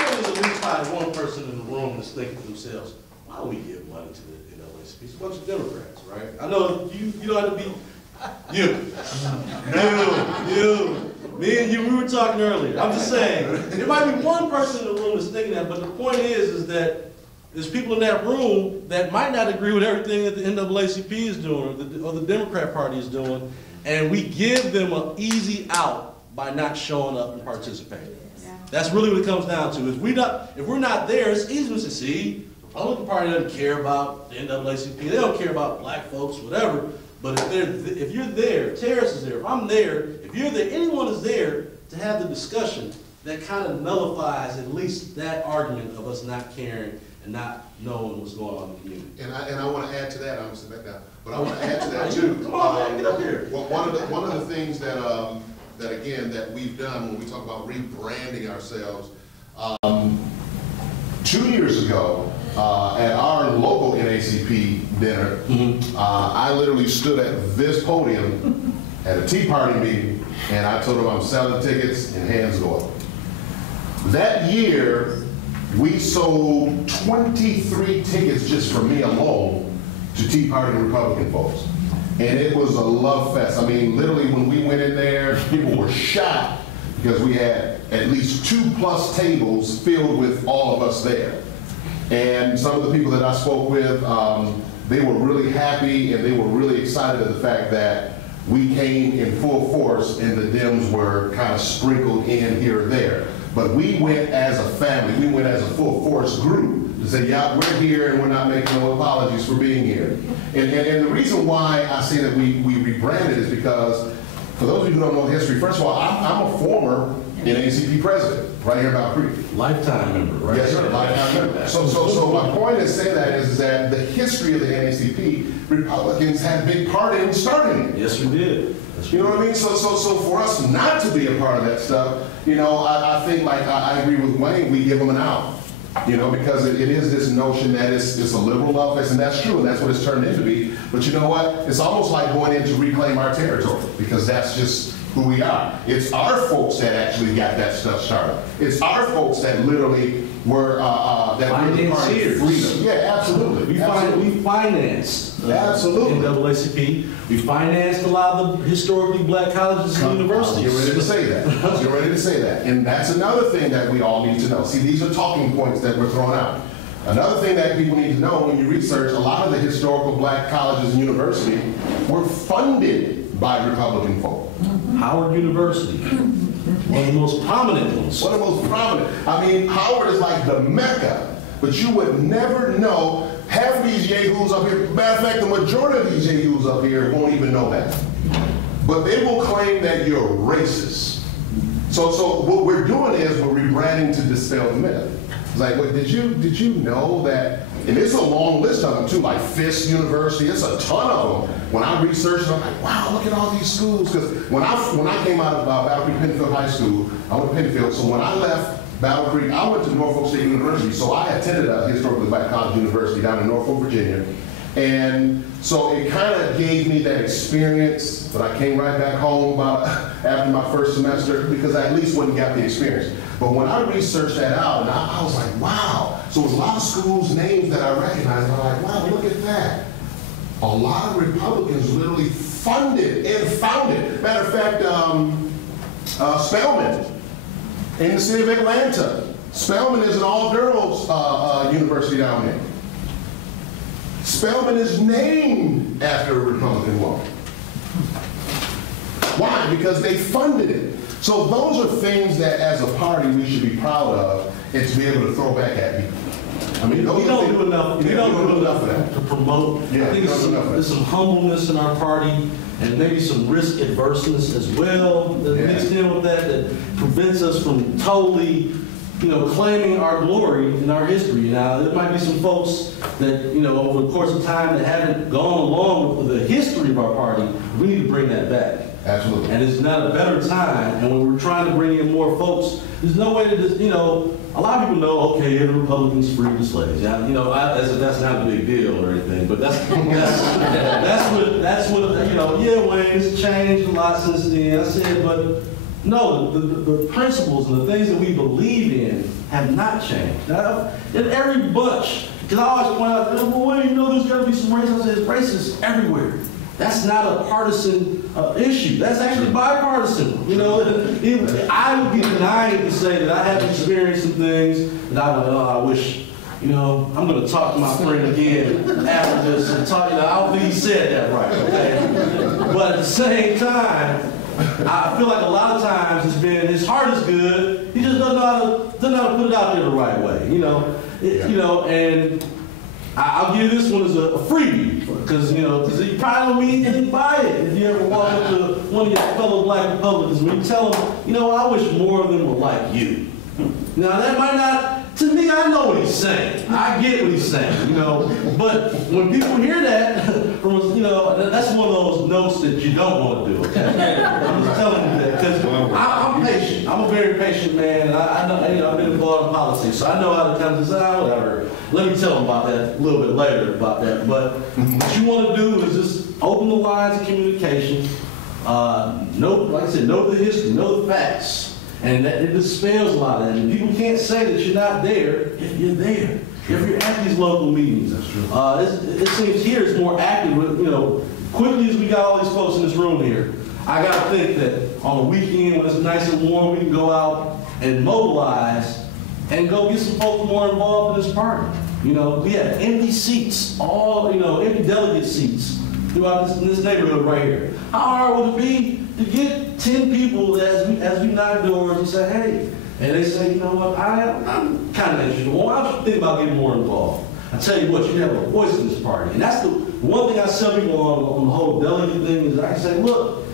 There's at least probably one person in the room that's thinking to themselves, why do we give money to the NAACP? It's a bunch of Democrats, right? I know you don't have to be you. Me and you, we were talking earlier. I'm just saying, there might be one person in the room that's thinking that, but the point is that there's people in that room that might not agree with everything that the NAACP is doing or the Democrat Party is doing, and we give them an easy out by not showing up and participating. Yeah. That's really what it comes down to. If we're not there, it's easy to say, see, the Republican Party doesn't care about the NAACP, they don't care about black folks, whatever. But if you're there, Terrace is there, if I'm there, if you're there, anyone is there to have the discussion, that kind of nullifies at least that argument of us not caring and not knowing what's going on in the community. And I want to add to that. I'm going to sit back down, but I want to add to that too. Come on, man, get up here. Well, one of the things that that we've done when we talk about rebranding ourselves, 2 years ago at our local NAACP dinner, I literally stood at this podium at a Tea Party meeting, and I told them I'm selling tickets and hands go up. That year, we sold 23 tickets just for me alone to Tea Party and Republican folks. And it was a love fest. I mean, literally when we went in there, people were shocked because we had at least 2+ tables filled with all of us there. And some of the people that I spoke with, they were really happy and they were really excited at the fact that we came in full force and the Dems were kind of sprinkled in here or there. But we went as a family, we went as a full force group to say, yeah, we're here and we're not making no apologies for being here. And the reason why I say that we rebranded is because, for those of you who don't know history, first of all, I'm a former NAACP president, right here in Battle Creek. Lifetime member, right? Yes, sir, lifetime member. So my point in saying that is that the history of the NAACP, Republicans had a big part in starting it. Yes, we did. You know what I mean? So for us not to be a part of that stuff, I think, like I agree with Wayne, we give them an out. Because it is this notion that it's a liberal love fest, and that's true, and that's what it's turned into be. But you know what? It's almost like going in to reclaim our territory, because that's just who we are. It's our folks that actually got that stuff started. It's our folks that literally were that really part of freedom. Yeah, absolutely. We financed absolutely NAACP. We financed a lot of the historically black colleges and universities. You're ready to say that. You're ready to say that. And that's another thing that we all need to know. See, these are talking points that we're throwing out. Another thing that people need to know when you research, a lot of the historical black colleges and universities were funded by Republican folk. Howard University, one of the most prominent ones. One of the most prominent. I mean, Howard is like the Mecca, but you would never know. Half of these yahoos up here, matter of fact, the majority of these yahoos up here won't even know that. But they will claim that you're racist. So what we're doing is we're rebranding to dispel the myth. It's like, well, did you know that? And it's a long list of them too, like Fisk University. It's a ton of them. When I researched, I'm like, wow, look at all these schools. Because when I came out of Battle Creek Penfield High School, I went to Penfield. So when I left Battle Creek, I went to Norfolk State University. So I attended a historically black college university down in Norfolk, Virginia. And so it kind of gave me that experience, but I came right back home after my first semester because I at least wouldn't get the experience. But when I researched that out, and I was like, wow. So it was a lot of schools' names that I recognized. I'm like, wow, look at that. A lot of Republicans literally funded and founded. Matter of fact, Spelman in the city of Atlanta. Spelman is an all-girls university down there. Spelman is named after a Republican woman. Why? Because they funded it. So those are things that as a party we should be proud of and to be able to throw back at people. I mean, we don't do enough. We don't do enough for that. to promote. Yeah, I think there's some humbleness in our party, and maybe some risk adverseness as well that mixed in with that prevents us from totally, claiming our glory in our history. Now, there might be some folks that, over the course of time that haven't gone along with the history of our party. We need to bring that back. Absolutely. And it's not a better time. And when we're trying to bring in more folks, there's no way to just, a lot of people know, okay, the Republicans freed the slaves. Yeah, that's not a big deal or anything. But that's what Wayne, it's changed a lot since then. I said, but no, the principles and the things that we believe in have not changed. Now, in every bunch, because I always point out, well, Wayne, there's got to be some racism. I said, it's racist everywhere. That's not a partisan issue. That's actually bipartisan. I would be denying to say that I haven't experienced some things that I wish, I'm going to talk to my friend again after this and talk, I don't think he said that right, okay? But at the same time, I feel like a lot of times his heart is good, he just doesn't know how to put it out there the right way, and I'll give this one as a freebie, because you probably don't mean to buy it if you ever walk up to one of your fellow black Republicans when you tell them, I wish more of them were like you. Now that might not, to me, I know what he's saying. I get what he's saying, but when people hear that, from that's one of those notes that you don't want to do, okay? I'm just telling you that, because I'm patient. I'm a very patient man, and I know, I've been involved in politics, so I know how to kind of design, whatever. Let me tell them about that a little bit later about that. But what you want to do is just open the lines of communication, like I said, know the history, know the facts. And it dispels a lot of that. And people can't say that you're not there if you're there. If you're at these local meetings. That's true. It seems here it's more active. Quickly as we got all these folks in this room here, I got to think that on a weekend when it's nice and warm, we can go out and mobilize and go get some folks more involved in this party. We have empty seats, empty delegate seats throughout this neighborhood right here. How hard would it be to get 10 people as we knock doors and say, hey, and they say, you know what, I'm kind of interested. Well, I'm thinking about getting more involved. I tell you what, you have a voice in this party. And that's the one thing I tell people on the whole delegate thing is I can say, look,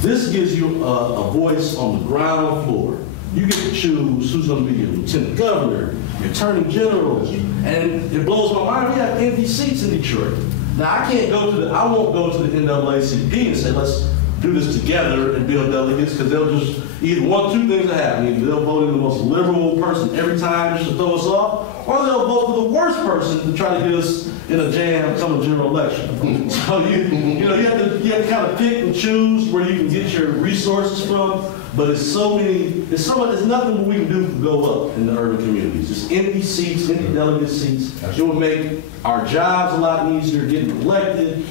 this gives you a voice on the ground floor. You get to choose who's going to be your lieutenant governor, your attorney general, and it blows my mind. We have empty seats in Detroit. Now I won't go to the NAACP and say let's do this together and build delegates, because they'll just either two things will happen. Either they'll vote in the most liberal person every time just to throw us off, or they'll vote for the worst person to try to get us in a jam come a general election. So you have to kind of pick and choose where you can get your resources from. But there's nothing we can do to go up in the urban communities. Just empty seats, empty delegate seats. It would make our jobs a lot easier getting elected.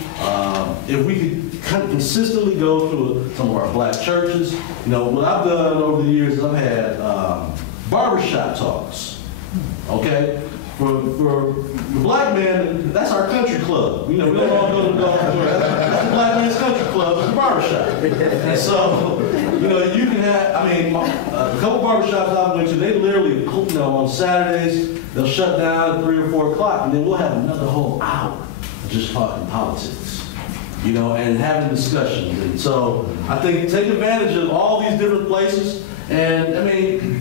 If we could consistently go to some of our black churches. What I've done over the years is I've had barbershop talks. Okay? For the black man, that's our country club. We don't all go to that's the black man's country club, it's a barbershop. And so, you can have, a couple barbershops I went to, they literally, on Saturdays, they'll shut down at 3 or 4 o'clock, and then we'll have another whole hour of just talking politics, and having discussions. And so, I think take advantage of all these different places, and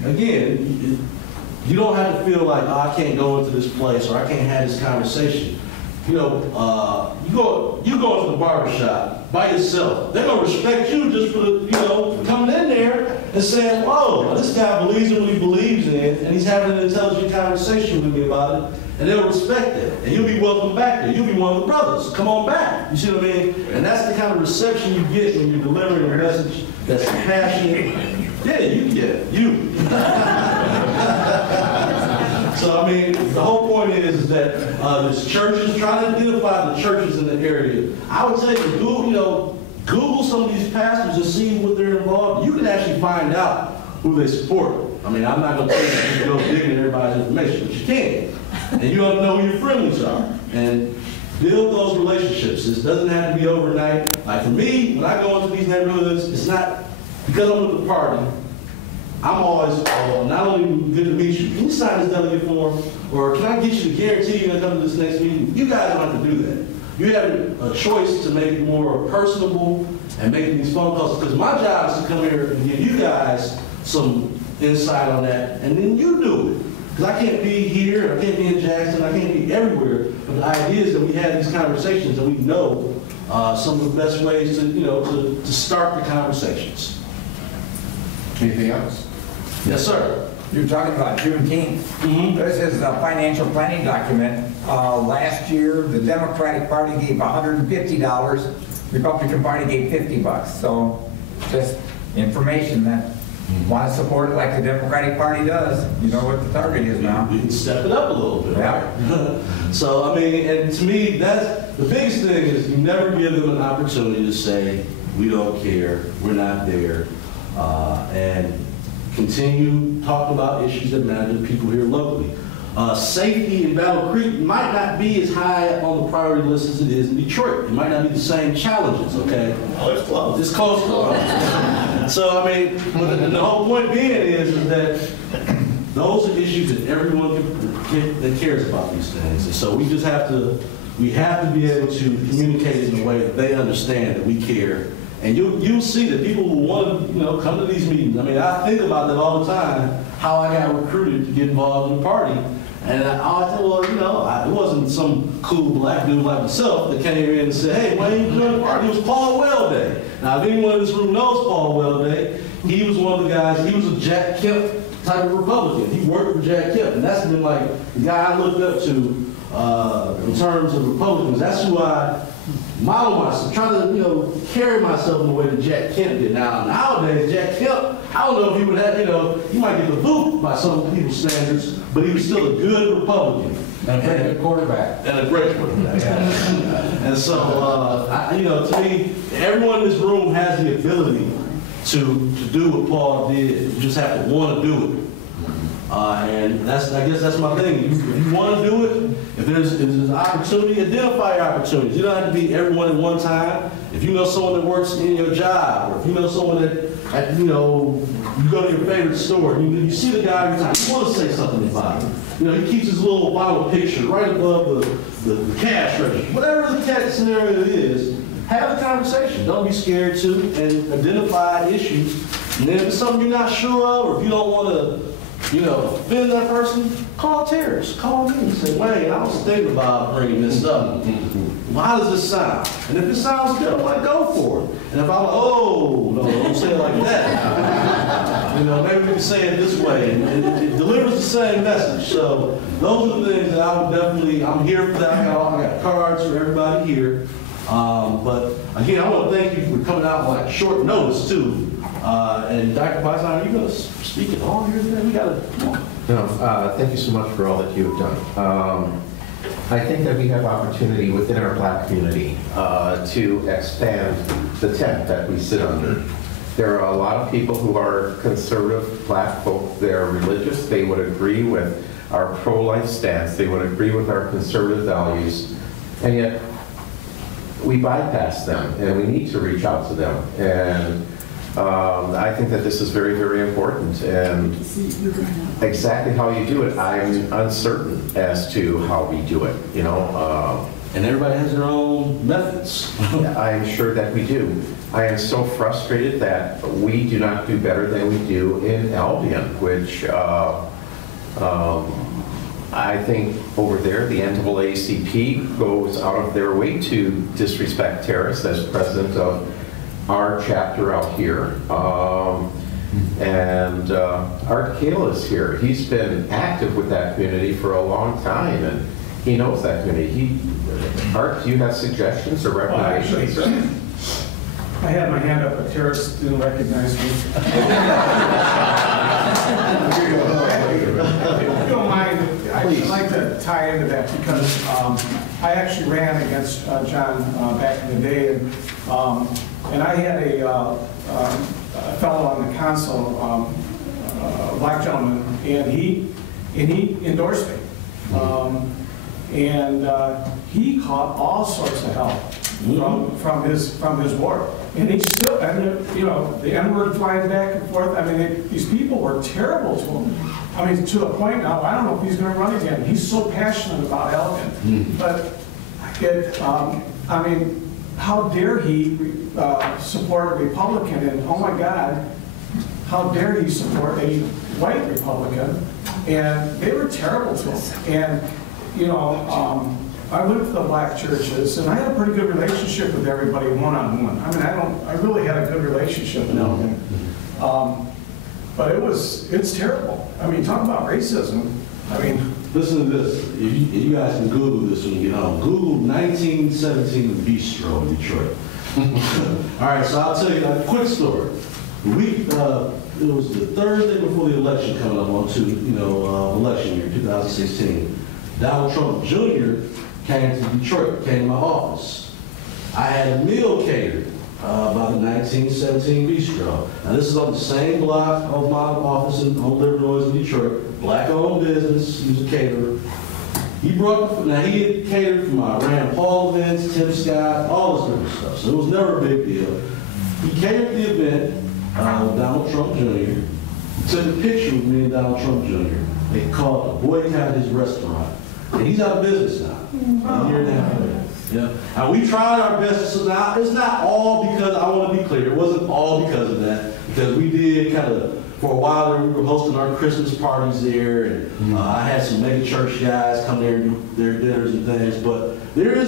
again, you don't have to feel like, I can't go into this place or I can't have this conversation. You go into the barbershop by yourself. They're gonna respect you just for coming in there and saying, whoa, this guy believes in what he believes in, and he's having an intelligent conversation with me about it, and they'll respect it. And you'll be welcome back there. You'll be one of the brothers. Come on back. You see what I mean? And that's the kind of reception you get when you're delivering a message that's passionate. Yeah, you. So, the whole point is that there's churches, trying to identify the churches in the area. I would say Google some of these pastors and see what they're involved. You can actually find out who they support. I'm not going to tell you to go digging everybody's information, but you can. And you ought to know who your friends are. And build those relationships. This doesn't have to be overnight. Like for me, when I go into these neighborhoods, it's not because I'm with the party. I'm always, not only good to meet you, can you sign this delegate form? Or can I get you to guarantee you're gonna come to this next meeting? You guys don't have to do that. You have a choice to make it more personable and making these phone calls, because my job is to come here and give you guys some insight on that, and then you do it. Because I can't be here, I can't be in Jackson, I can't be everywhere. But the idea is that we have these conversations and we know some of the best ways to, to start the conversations. Anything else? Yes, sir. You're talking about Juneteenth. Mm-hmm. This is a financial planning document. Last year, the Democratic Party gave $150. Republican Party gave $50. So just information that want to support it like the Democratic Party does. You know what the target is now. We can step it up a little bit, Yeah. right? So, I mean, and to me, that's the biggest thing is you never give them an opportunity to say, we don't care, we're not there, and continue talking about issues that matter to people here locally. Safety in Battle Creek might not be as high on the priority list as it is in Detroit. It might not be the same challenges, okay? Oh, it's close. It's close. So, I mean, the whole point being is that those are issues that everyone that cares about these things. And so we just have to be able to communicate in a way that they understand that we care. And you'll see that people will want to, come to these meetings. I mean, I think about that all the time, how I got recruited to get involved in the party. And I said, well, it wasn't some cool black dude like myself that came in and said, hey, Wayne, you join the party. It was Paul Wellday. Now, if anyone in this room knows Paul Wellday, he was one of the guys, he was a Jack Kemp type of Republican. He worked for Jack Kemp, and that's been like the guy I looked up to in terms of Republicans. That's who I model myself, try to, carry myself in the way that Jack Kemp did. Now, nowadays, Jack Kemp, I don't know if he would have, he might get the boot by some people's standards, but he was still a good Republican. And a good quarterback. And a great quarterback. And so, to me, everyone in this room has the ability to do what Paul did. You just have to want to do it. And I guess that's my thing. If you want to do it, if there's an opportunity, identify your opportunities. You don't have to be everyone at one time. If you know someone that works in your job, or if you know someone that, you go to your favorite store, you see the guy every time, you want to say something about him. He keeps his little vinyl picture right above the cash register. Whatever the cat scenario is, have the conversation. Don't be scared to, and identify issues. And then if it's something you're not sure of, or if you don't want to, offend that person, call Terrence. Call me and say, Wayne, I was thinking about bringing this up. Well, how does this sound? And if it sounds good, I'm like, go for it. And if I'm like, oh, no, don't say it like that. Maybe we can say it this way. And it delivers the same message. So those are the things that I would definitely, I'm here for that. I got cards for everybody here. But again, I want to thank you for coming out on short notice, too. And Dr. Bison, are you going to speak at all here today? We got to, come on. No, thank you so much for all that you have done. I think that we have opportunity within our black community to expand the tent that we sit under. There are a lot of people who are conservative black folk. They're religious. They would agree with our pro-life stance. They would agree with our conservative values. And yet, we bypass them, and we need to reach out to them. And I think that this is very, very important. And exactly how you do it, I'm uncertain as to how we do it, And everybody has their own methods. I'm sure that we do. I am so frustrated that we do not do better than we do in Albion, which I think over there, the NAACP goes out of their way to disrespect Terrace as president of our chapter out here. And Art Kale is here. He's been active with that community for a long time, and he knows that community. Art, do you have suggestions or recommendations? Well, actually, I had my hand up, but Terrace didn't recognize me. If you don't mind, I'd like to tie into that because I actually ran against John back in the day, and I had a fellow on the council, a black gentleman, and he endorsed me. And he caught all sorts of help from his ward. And he still, and you know, the N-word flying back and forth. I mean, these people were terrible to him. I mean, to the point now, I don't know if he's going to run again. He's so passionate about Elgin. But I mean, how dare he support a Republican? And oh my God, how dare he support a white Republican? And they were terrible to him. And you know, I went to the black churches, and I had a pretty good relationship with everybody one-on-one. I mean, I really had a good relationship with Elgin. But it's terrible. I mean, talk about racism. I mean, listen to this. If you guys can Google this when you get home. Google 1917 Bistro in Detroit. All right, so I'll tell you a quick story. It was the Thursday before the election coming up election year, 2016. Donald Trump Jr. came to Detroit, came to my office. I had a meal catered by the 1917 Bistro. Now this is on the same block of my office on Illinois in Detroit. Black-owned business, he was a caterer. He had catered for my Rand Paul events, Tim Scott, all this different stuff. So it was never a big deal. He catered the event with Donald Trump Jr. Took a picture with me and Donald Trump Jr. They called it boycott his restaurant. And he's out of business now, a year and a half later. Yeah. And we tried our best. So now, it's not all because, I want to be clear, it wasn't all because of that. Because we did kind of, for a while there, we were hosting our Christmas parties there. And I had some mega church guys come there and do their dinners and things. But there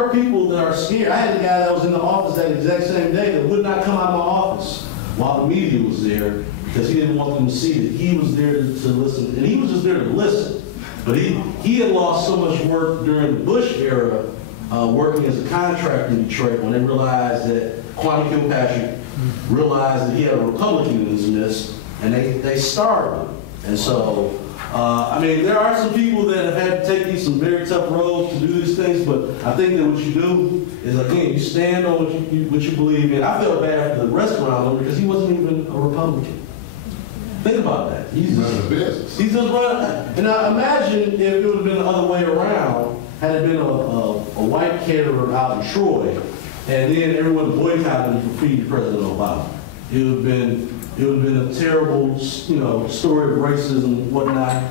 are people that are scared. I had a guy that was in the office that exact same day that would not come out of my office while the media was there because he didn't want them to see that he was there to listen. And he was just there to listen. But he had lost so much work during the Bush era, working as a contractor in Detroit, when they realized that Kwame Kilpatrick realized that he had a Republican in his midst, and they starved him. And so, I mean, there are some people that have had to take these some very tough roads to do these things, but I think that what you do is, again, you stand on what you believe in. I felt bad for the restaurant owner because he wasn't even a Republican. Think about that. He's running a business. He's just running. And now imagine if it would have been the other way around, had it been a white caterer out in Troy, and then everyone boycotted him for feeding President Obama. It would have been a terrible, story of racism and whatnot.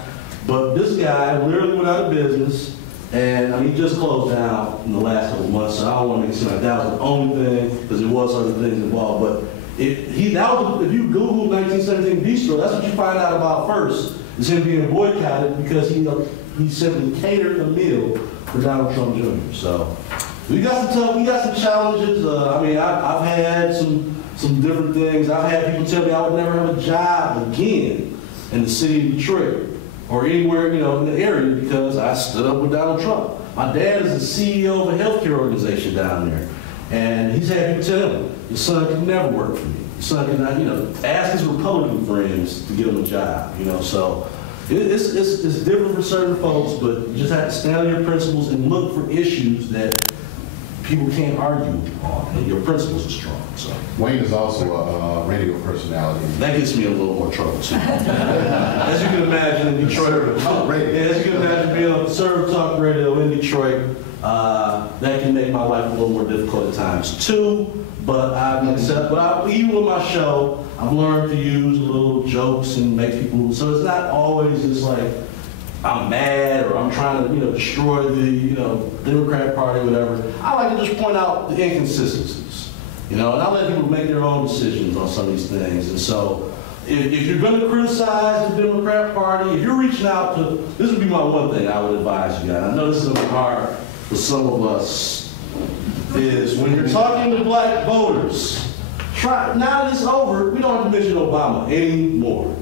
But this guy literally went out of business, and I mean, he just closed down in the last couple of months. So I don't want to make it seem like that was the only thing, because there was other things involved. But if you Google 1917 Bistro, that's what you find out about first, is him being boycotted because he simply catered a meal for Donald Trump Jr. So we got some challenges. I mean, I've had some different things. I've had people tell me I would never have a job again in the city of Detroit or anywhere, in the area because I stood up with Donald Trump. My dad is the CEO of a healthcare organization down there. And he's had people tell him, your son can never work for me. Your son cannot, ask his Republican friends to give him a job, So it's different for certain folks, but you just have to stand on your principles and look for issues that people can't argue on, and your principles are strong. So Wayne is also a radio personality. That gets me in a little more trouble too. As you can imagine in Detroit, as you can imagine being on conservative talk radio in Detroit, that can make my life a little more difficult at times too. But even with my show, I've learned to use little jokes and make people. So it's not always just like I'm mad or I'm trying to destroy the Democratic Party or whatever. I like to just point out the inconsistencies, and I let people make their own decisions on some of these things. And so if you're going to criticize the Democratic Party, if you're reaching out to, this would be my one thing I would advise you guys. I know this is going to be hard for some of us, is when you're talking to black voters, now that it's over, we don't have to mention Obama anymore.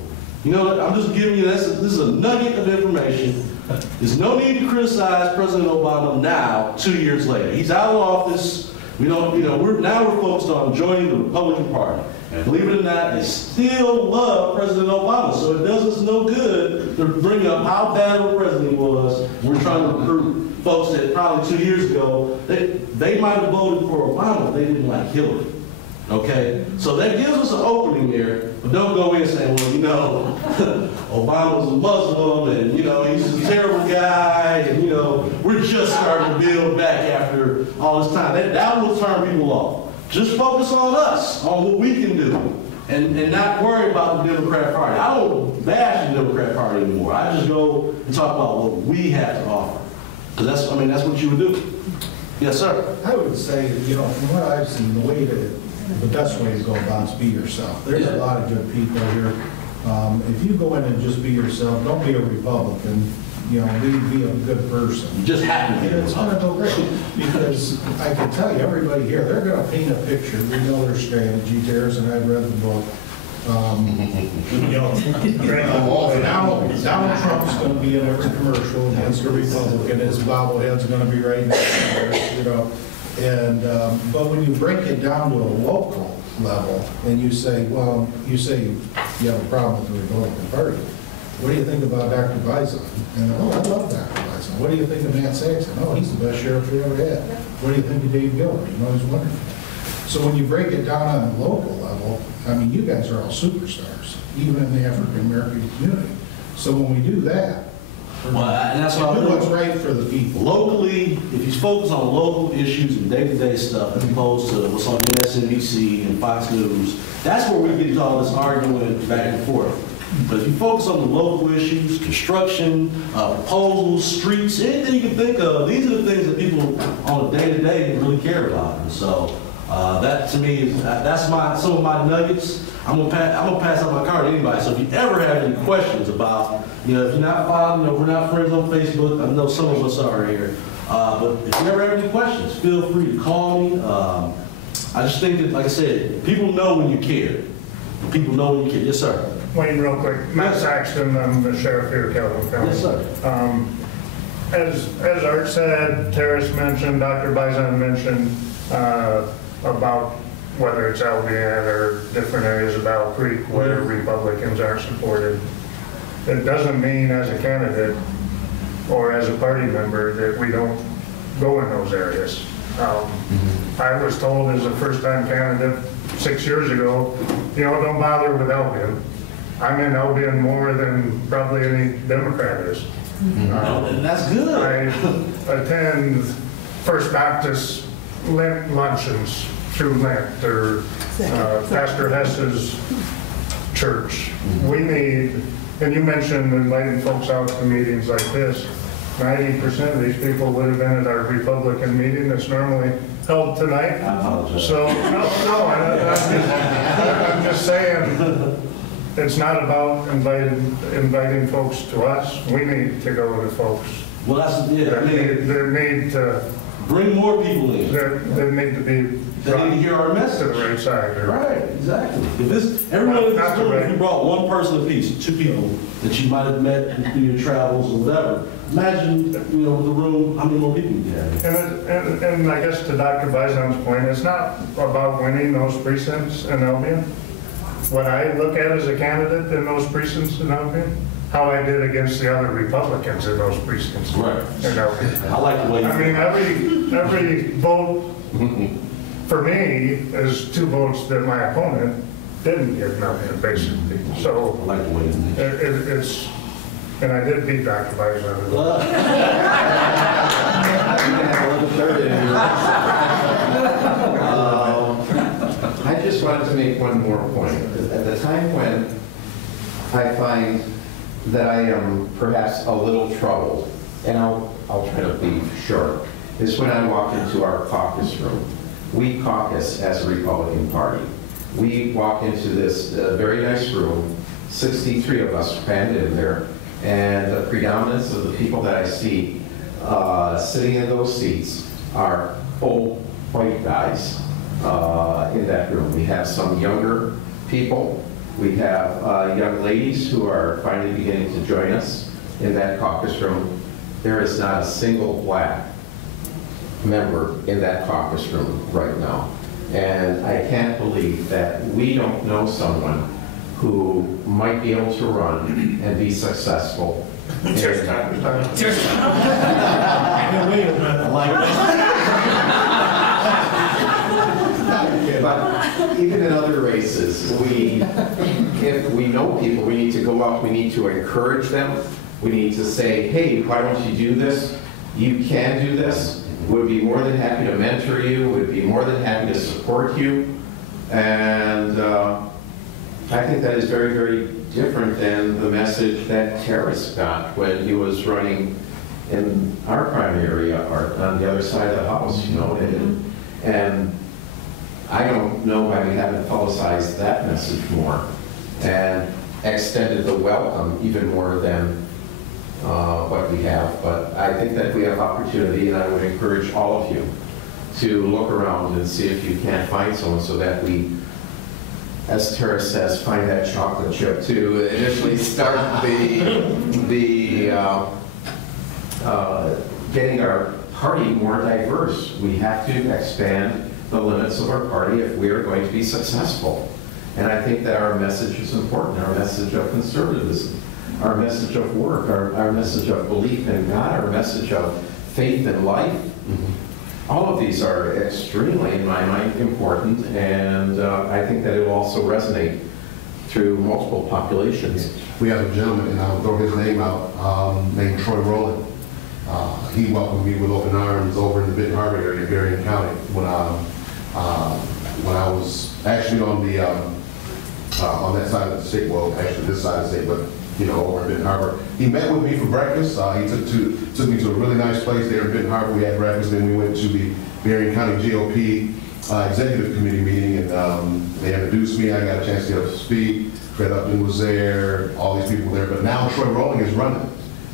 I'm just giving you this is a nugget of information. There's no need to criticize President Obama now, 2 years later. He's out of office. We're focused on joining the Republican Party. And believe it or not, they still love President Obama. So it does us no good to bring up how bad of a president he was. We're trying to recruit folks that probably 2 years ago, they might have voted for Obama if they didn't like Hillary. Okay? So that gives us an opening there, but don't go in saying, Obama's a Muslim and, he's a terrible guy and, we're just starting to build back after all this time. That will turn people off. Just focus on us, on what we can do, and not worry about the Democrat Party. I don't bash the Democrat Party anymore. I just go and talk about what we have to offer. Because that's what you would do. Yes, sir. I would say, from what I've seen, the best way to go about is be yourself. There's a lot of good people here. If you go in and just be yourself, don't be a Republican, be a good person. You just happen to be. And it's going to go great, because I can tell you, everybody here, they're going to paint a picture. We know their strategy, Terrence, and I've read the book. Donald Trump's going to be in every commercial against a Republican. His bobblehead's going to be right next to theirs, And but when you break it down to a local level, and you say you have a problem with the Republican Party. What do you think about Dr. Bison? And I love Dr. Bison. What do you think of Matt Saxon? Oh, he's the best sheriff we ever had. What do you think of Dave Gilbert? He's wonderful. So when you break it down on a local level, you guys are all superstars, even in the African American community. So when we do that, and that's what do what's right for the people. Locally, if you focus on local issues and day-to-day stuff, as opposed to what's on MSNBC and Fox News, that's where we get into all this arguing back and forth. But if you focus on the local issues, construction, proposals, streets, anything you can think of, these are the things that people on a day-to-day really care about. And so that to me is that's some of my nuggets. I'm gonna pass out my card to anybody. So if you ever have any questions about, if you're not following, we're not friends on Facebook. I know some of us are here. But if you ever have any questions, feel free to call me. I just think that, like I said, people know when you care. People know when you care. Yes, sir. Wayne, real quick. Matt Saxton, I'm the sheriff here at Calhoun County. Yes, sir. As Art said, Terrace mentioned, Dr. Bison mentioned about whether it's Albion or different areas of Owl Creek where Republicans aren't supported. It doesn't mean as a candidate or as a party member that we don't go in those areas. I was told as a first-time candidate 6 years ago, don't bother with Albion. I'm in Albion more than probably any Democrat is. And that's good. I attend First Baptist Lent luncheons through Lent, or Pastor Hess's church. We need, and you mentioned inviting folks out to meetings like this, 90% of these people would have been at our Republican meeting that's normally held tonight. So, I'm just saying, it's not about inviting folks to us. We need to go to folks. Well, that's, There need to bring more people in. There need to be. They need to hear our message. To the right side. Right, exactly. If you brought one person apiece, two people that you might have met through your travels or whatever, imagine, with the room, how many more people you have. And I guess to Dr. Bison's point, it's not about winning those precincts in Albion. What I look at as a candidate in those precincts in Albion, how I did against the other Republicans in those precincts. Right. In Albion. I like the way you every vote for me is 2 votes that my opponent didn't get nothing, basically. So I like the way it's, and I did beat Dr. Bison. I just wanted to make one more point. At the time when I find that I am perhaps a little troubled, and I'll try to be short, is when I walk into our caucus room. We caucus as a Republican Party. We walk into this very nice room, 63 of us crammed in there, and the predominance of the people that I see sitting in those seats are old white guys in that room. We have some younger people. We have young ladies who are finally beginning to join us in that caucus room. There is not a single black member in that caucus room right now. And I can't believe that we don't know someone who might be able to run and be successful. Cheers time. Cheers time. But even in other races, if we know people, we need to go up, we need to encourage them. We need to say, hey, why don't you do this? You can do this. would be more than happy to mentor you, would be more than happy to support you. And I think that is very, very different than the message that Terrace got when he was running in our primary area or on the other side of the house, you know. And I don't know why we haven't publicized that message more and extended the welcome even more than what we have. But I think that we have opportunity, and I would encourage all of you to look around and see if you can't find someone so that we, as Tara says, find that chocolate chip to initially start getting our party more diverse. We have to expand the limits of our party if we are going to be successful. And I think that our message is important, our message of conservatism, our message of work, our message of belief in God, our message of faith in life. All of these are extremely, in my mind, important, and I think that it will also resonate through multiple populations. We have a gentleman, and I'll throw his name out, named Troy Rowland. He welcomed me with open arms over in the Benton Harbor area, Berrien County, when I was actually on the on that side of the state. Well, actually this side of the state, but you know, over in Benton Harbor. He met with me for breakfast. He took me to a really nice place there in Benton Harbor. We had breakfast, then we went to the Berrien County GOP Executive Committee meeting, and they introduced me. I got a chance to get up to speed. Fred Upton was there, all these people were there. But now Troy Rowling is running.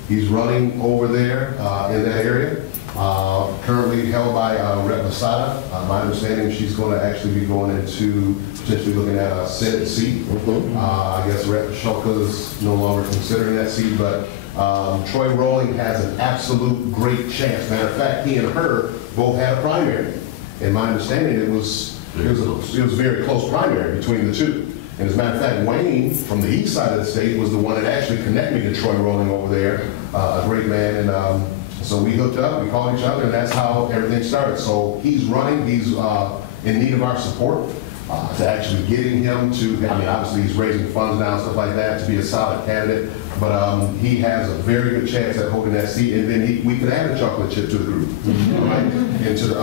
He's running over there in that area. Currently held by Rep. Masada. My understanding, she's going to actually be going into potentially looking at a Senate seat. I guess Rep. Shulka is no longer considering that seat, but Troy Rowling has an absolute great chance. Matter of fact, he and her both had a primary. And my understanding, it was a very close primary between the two. And as a matter of fact, Wayne from the east side of the state was the one that actually connected me to Troy Rowling over there, a great man. And so we hooked up, we called each other, and that's how everything started. So he's running, he's in need of our support to actually getting him to, I mean, obviously he's raising funds now and stuff like that to be a solid candidate, but he has a very good chance at holding that seat, and then we could add a chocolate chip to the group, right, into the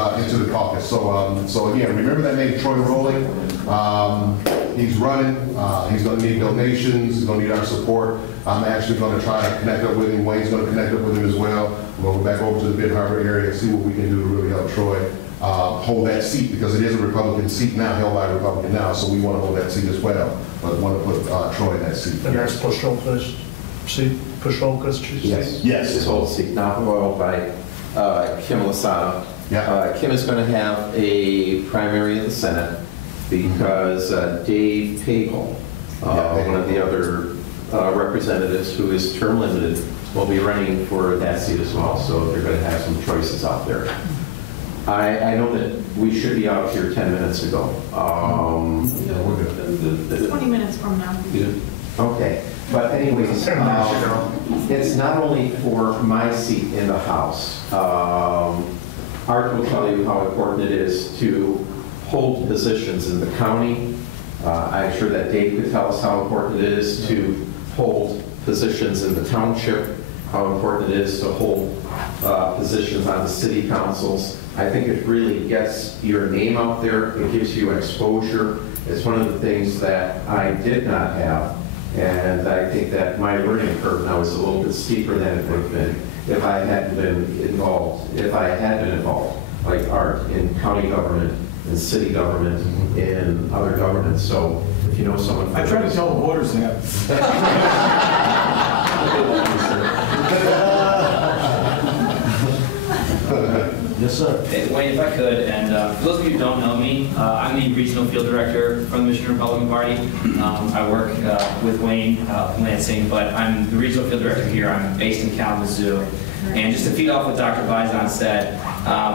caucus. So again, remember that name, Troy Rowling. He's running, he's going to need donations, he's going to need our support. I'm actually going to try to connect up with him. Wayne's going to connect up with him as well. We'll go back over to the Benton Harbor area and see what we can do to really help Troy hold that seat, because it is a Republican seat now, held by a Republican now, so we want to hold that seat as well, but want to put Troy in that seat. And that's Pusholka's seat? Pusholka's seat? Yes. Yes. This whole seat now held by Kim Lasada. Yeah. Kim is going to have a primary in the Senate because Dave Pagel, one of the other representatives who is term limited, will be running for that seat as well. So they're going to have some choices out there. I know that we should be out here 10 minutes ago. Yeah, we're good. 20 minutes from now. Okay. But anyways, it's not only for my seat in the House. Art will tell you how important it is to hold positions in the county. I'm sure that Dave could tell us how important it is to hold positions in the township, how important it is to hold positions on the city councils. I think it really gets your name out there. It gives you exposure. It's one of the things that I did not have. And I think that my learning curve now is a little bit steeper than it would have been if I hadn't been involved, like Art, in county government, in city government, in other governments. So if you know someone... I try to tell the voters that. Yes, sir. Hey, Wayne, if I could, and for those of you who don't know me, I'm the regional field director from the Michigan Republican Party. I work with Wayne in Lansing, but I'm the regional field director here. I'm based in Kalamazoo. And just to feed off what Dr. Vizon said,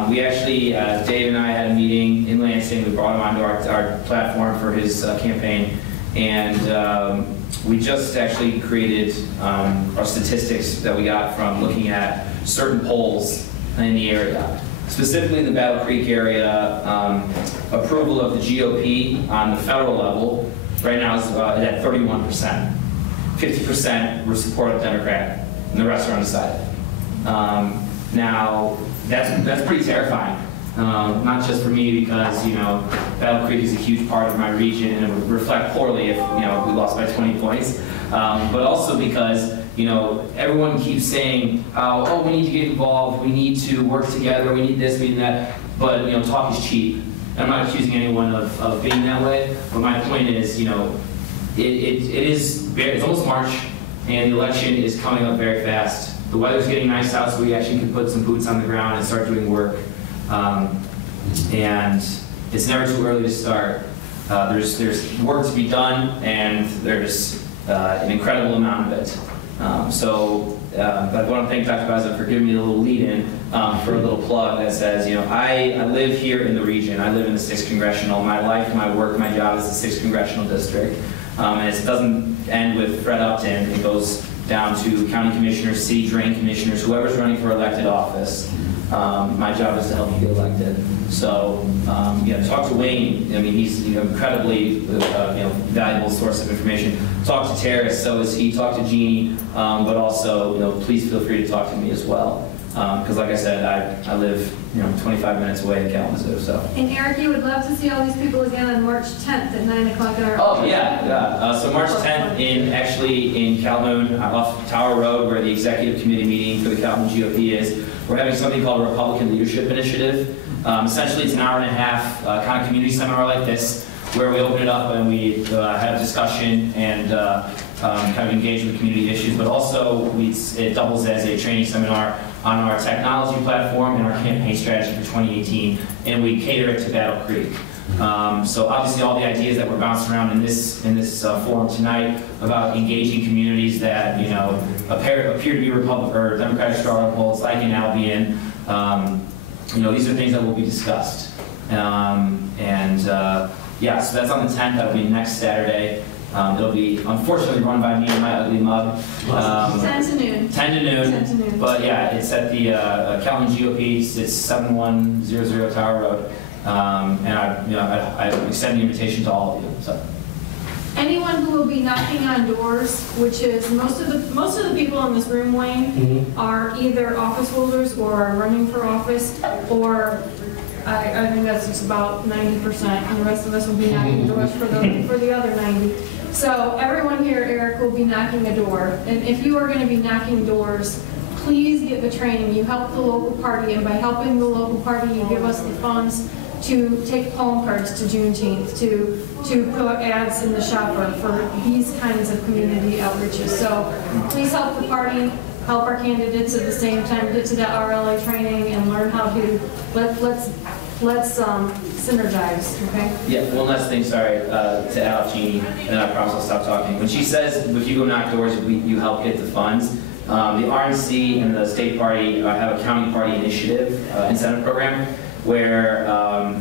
we actually, Dave and I had a meeting in Lansing. We brought him onto our platform for his campaign. And we just actually created our statistics that we got from looking at certain polls in the area. Specifically in the Battle Creek area, approval of the GOP on the federal level right now is at 31%. 50% were support of Democrat, and the rest are undecided. Now, that's pretty terrifying. Not just for me because, you know, Battle Creek is a huge part of my region and it would reflect poorly if, you know, we lost by 20 points. But also because, you know, everyone keeps saying, oh, we need to get involved, we need to work together, we need this, we need that. But, you know, talk is cheap. And I'm not accusing anyone of being that way. But my point is, you know, it's almost March and the election is coming up very fast. The weather's getting nice out, so we actually can put some boots on the ground and start doing work. And it's never too early to start. There's work to be done, and there's an incredible amount of it. But I want to thank Dr. Bison for giving me a little lead-in for a little plug that says, you know, I live here in the region. I live in the 6th Congressional. My life, my work, my job is the 6th Congressional District. And it doesn't end with Fred Upton. It goes down to county commissioners, city drain commissioners, whoever's running for elected office. My job is to help you get elected. So, you know, talk to Wayne. I mean, he's an incredibly valuable source of information. Talk to Terrace, so is he. Talk to Jeannie, but also, you know, please feel free to talk to me as well. Because, like I said, I live, you know, 25 minutes away in Kalamazoo. So. And Eric, you would love to see all these people again on March 10th at 9 o'clock in our. Oh yeah. So March 10th in Calhoun, off Tower Road, where the executive committee meeting for the Calhoun GOP is. We're having something called a Republican Leadership Initiative. Essentially, it's an hour and a half kind of community seminar like this, where we open it up and we have a discussion and kind of engage with community issues. But also, it doubles as a training seminar on our technology platform and our campaign strategy for 2018, and we cater it to Battle Creek. So obviously, all the ideas that were bounced around in this forum tonight about engaging communities that, you know, appear to be Republican or Democratic strongholds, like in Albion, you know, these are things that will be discussed. Yeah, so that's on the 10th. That'll be next Saturday. It'll be unfortunately run by me and my ugly mug. 10 to noon. 10 to noon. 10 to noon. But yeah, it's at the Calhoun GOP. It's 7100 Tower Road. And I extend the invitation to all of you. So. Anyone who will be knocking on doors, which is most of the people in this room, Wayne, are either office holders or are running for office, or I think that's just about 90%, and the rest of us will be knocking doors for the other 90. So everyone here, Eric, will be knocking a door, and if you are going to be knocking doors, please get the training. You help the local party, and by helping the local party, you give us the funds to take poem cards to Juneteenth, to put ads in the shopper for these kinds of community outreaches. So please help the party, help our candidates at the same time, get to that RLA training and learn how to, let's synergize, okay? Yeah, one last thing, sorry, to add off Jeannie, and then I promise I'll stop talking. When she says, if you go knock doors, you help get the funds, the RNC and the state party have a county party initiative incentive program, where,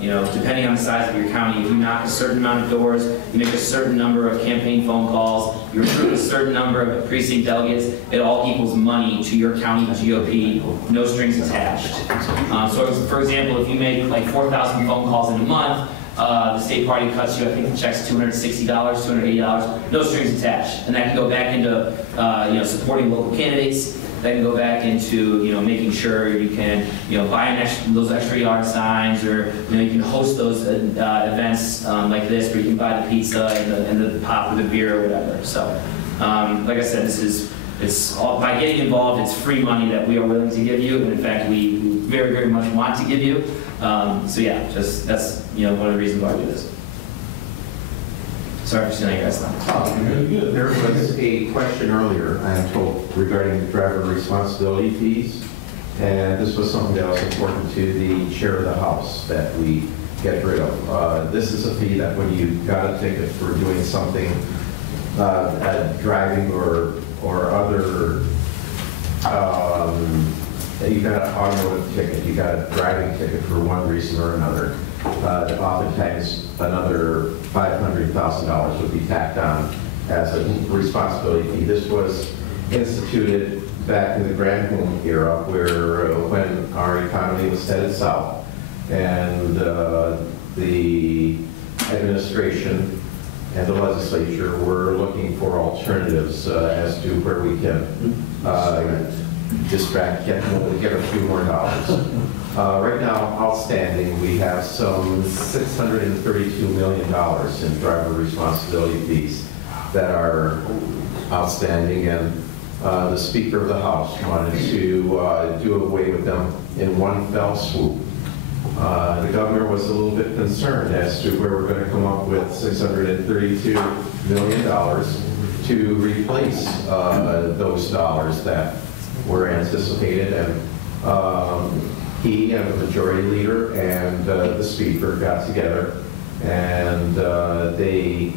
you know, depending on the size of your county, if you knock a certain amount of doors, you make a certain number of campaign phone calls, you recruit a certain number of precinct delegates, it all equals money to your county GOP, no strings attached. So, for example, if you make like 4,000 phone calls in a month, the state party cuts you, I think the check's $260, $280, no strings attached. And that can go back into, you know, supporting local candidates. That can go back into, you know, making sure you can, you know, buy those extra yard signs, or, you know, you can host those events like this, where you can buy the pizza and the pop or the beer or whatever. So, like I said, it's all, by getting involved, it's free money that we are willing to give you, and in fact, we very, very much want to give you. So yeah, that's, you know, one of the reasons why I do this. Sorry for stealing your guys' time. There was a question earlier, I am told, regarding the driver responsibility fees. And this was something that was important to the chair of the House that we get rid of. This is a fee that when you got a ticket for doing something, driving or other, you got an automotive ticket, you got a driving ticket for one reason or another. Oftentimes another $500,000 would be tacked on as a responsibility fee. This was instituted back in the Granholm era, where when our economy was headed south, and the administration and the legislature were looking for alternatives as to where we can get a few more dollars. Right now, outstanding, we have some $632 million in driver responsibility fees that are outstanding, and the Speaker of the House wanted to do away with them in one fell swoop. The governor was a little bit concerned as to where we're going to come up with $632 million to replace those dollars that were anticipated, and he and the majority leader and the Speaker got together, and they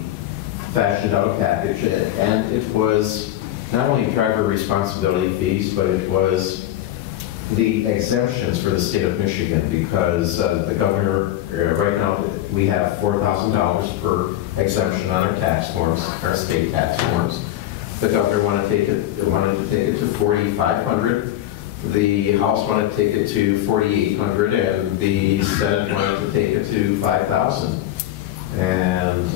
fashioned out a package, and it was not only driver responsibility fees, but it was the exemptions for the state of Michigan, because the governor, right now, we have $4,000 per exemption on our tax forms, our state tax forms. The governor wanted to take it to $4,500. The House wanted to take it to $4,800, and the Senate wanted to take it to $5,000. And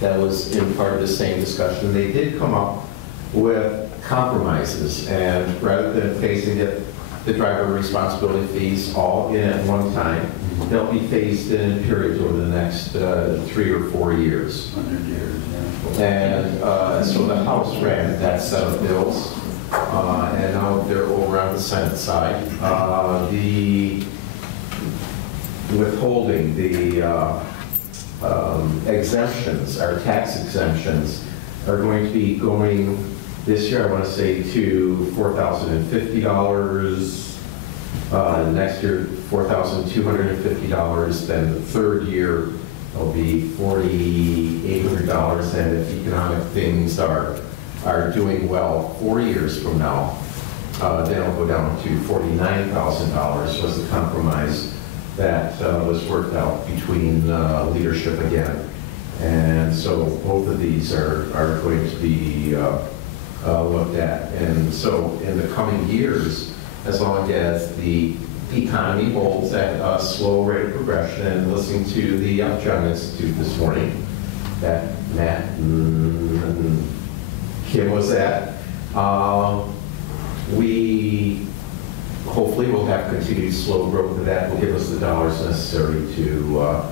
that was in part of the same discussion. They did come up with compromises, and rather than phasing the driver responsibility fees all in at one time, they'll be phased in periods over the next 3 or 4 years. 100 years, yeah. And so the House ran that set of bills, and now they're over on the Senate side. The withholding, the exemptions, our tax exemptions, are going to be going this year, I want to say, to $4,050. Next year, $4,250. Then the third year, it'll be $4,800. And if economic things are doing well 4 years from now, then it'll go down to $49,000. Was the compromise that was worked out between leadership again. And so both of these are going to be looked at. And so in the coming years, as long as the economy holds at a slow rate of progression, and listening to the Upjohn Institute this morning that Matt and Kim was at, we hopefully will have continued slow growth, and that will give us the dollars necessary to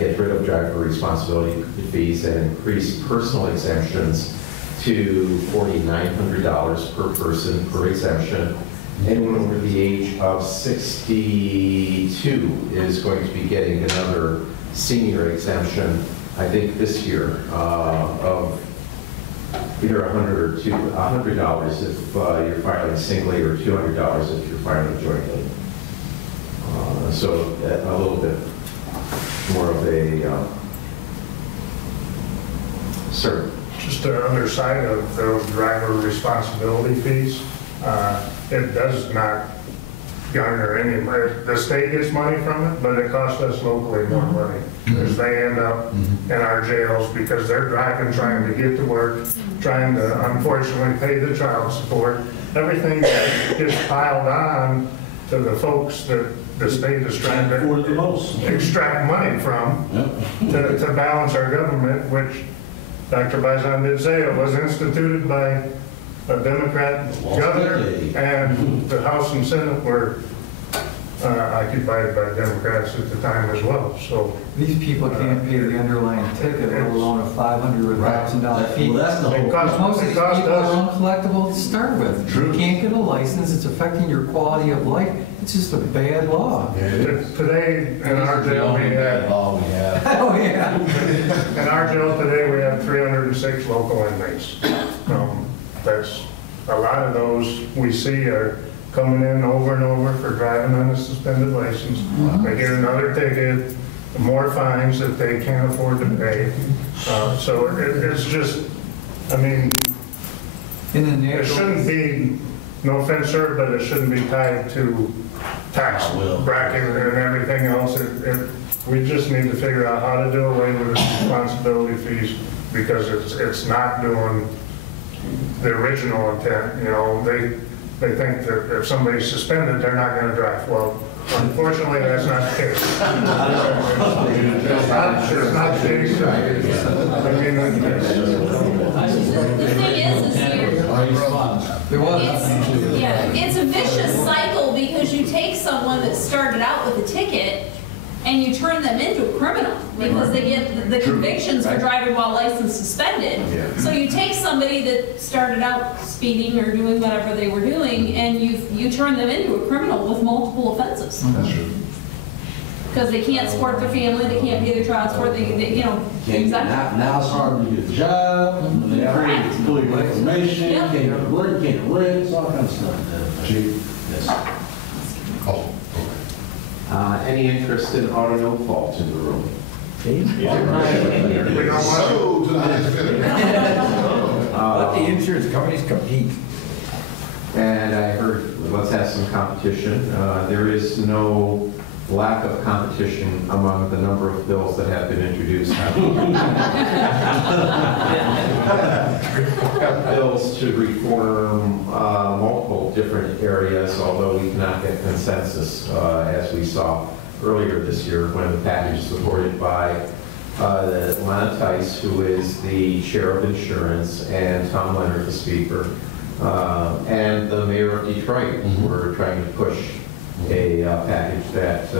get rid of driver responsibility fees and increase personal exemptions to $4,900 per person per exemption. Anyone over the age of 62 is going to be getting another senior exemption, I think this year, of either $100 or $100 if you're filing singly, or $200 if you're filing jointly. So a little bit more of a sir. Just the other side of those driver responsibility fees, it does not garner any money. The state gets money from it, but it costs us locally more money, because they end up in our jails because they're driving, trying to get to work, trying to unfortunately pay the child support. Everything that gets piled on to the folks that the state is trying to extract money from to balance our government, which Dr. Bison did say it was instituted by a Democrat governor, and the House and Senate were occupied by Democrats at the time as well. So these people can't pay the underlying ticket, let alone a $500 or $1,000 fee. Well, that's the whole most of these people are uncollectible to start with. True. You can't get a license. It's affecting your quality of life. It's just a bad law. Today in our jail we have. Oh yeah. In our jail today we have 306 local inmates. That's a lot of those we see are coming in over and over for driving on a suspended license. They get another ticket, more fines that they can't afford to pay. So it's just, I mean, it shouldn't be, no offense, sir, but it shouldn't be tied to tax bracket and everything else. We just need to figure out how to do away with the responsibility fees, because it's not doing the original intent. You know, they think that if somebody's suspended, they're not going to drive. Well, unfortunately, that's not the case. It's not the case. I mean, the thing is It's a vicious cycle because you take someone that started out with a ticket and you turn them into a criminal because they get the convictions for driving while license suspended. So you take somebody that started out speeding or doing whatever they were doing and you turn them into a criminal with multiple offenses. That's true. Because they can't support their family, they can't pay their child support, they you know, exactly. Now it's hard to get a job, they have to pull your information, can't get work, can't rent, all kinds of stuff. Yes. Any interest in auto no fault in the room? So, to the next minute. Let the insurance companies compete. And I heard, let's have some competition. There is no lack of competition among the number of bills that have been introduced. Bills to reform multiple different areas, although we cannot get consensus, as we saw earlier this year when the package is supported by Lana Tice, who is the chair of insurance, and Tom Leonard, the speaker, and the mayor of Detroit. We're trying to push a package that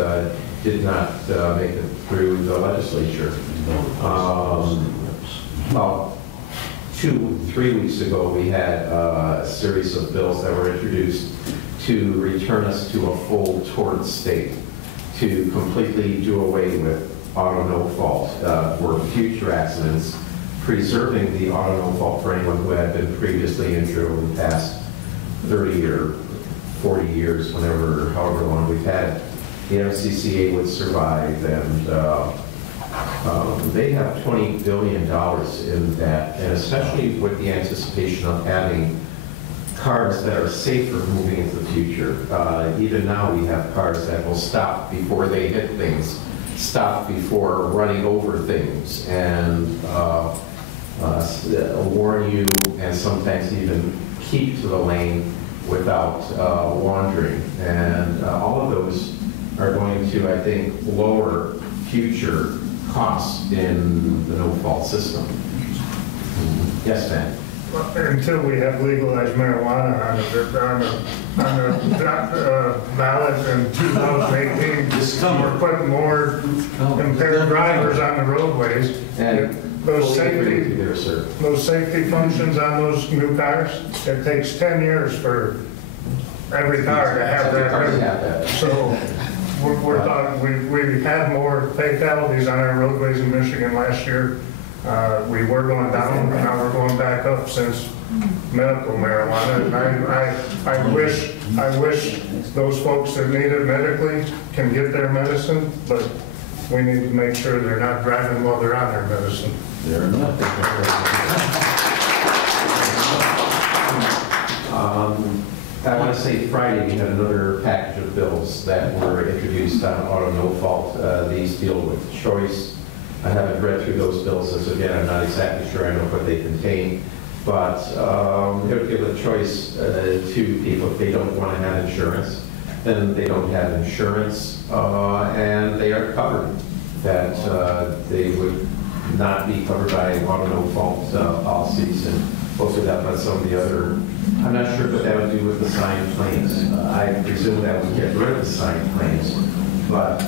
did not make it through the legislature. About 2-3 weeks ago, we had a series of bills that were introduced to return us to a full tort state, to completely do away with auto no fault for future accidents, preserving the auto no fault for anyone who had been previously injured over the past 30 or 40 years, however long we've had it. The MCCA would survive, and they have $20 billion in that, and especially with the anticipation of having cars that are safer moving into the future. Even now we have cars that will stop before they hit things, stop before running over things, and warn you, and sometimes even keep to the lane without wandering. And all of those are going to, I think, lower future costs in the no-fault system. Yes, ma'am. Until we have legalized marijuana on the ballot in 2018, we're putting more impaired drivers on the roadways. And those safety functions on those new cars, it takes 10 years for every car to have that. So we're talking, we had more fatalities on our roadways in Michigan last year. We were going down, and now we're going back up since medical marijuana. And I wish those folks that need it medically can get their medicine, but we need to make sure they're not driving while they're on their medicine. Fair enough. I want to say Friday we had another package of bills that were introduced on auto no fault. These deal with choice. I haven't read through those bills, as again, I'm not exactly sure I know what they contain, but it would give a choice to people if they don't want to have insurance, then they don't have insurance, and they are covered, that they would not be covered by auto no fault policies, and hopefully that lets some of the other, I'm not sure what that would do with the signed claims. I presume that would get rid of the signed claims, but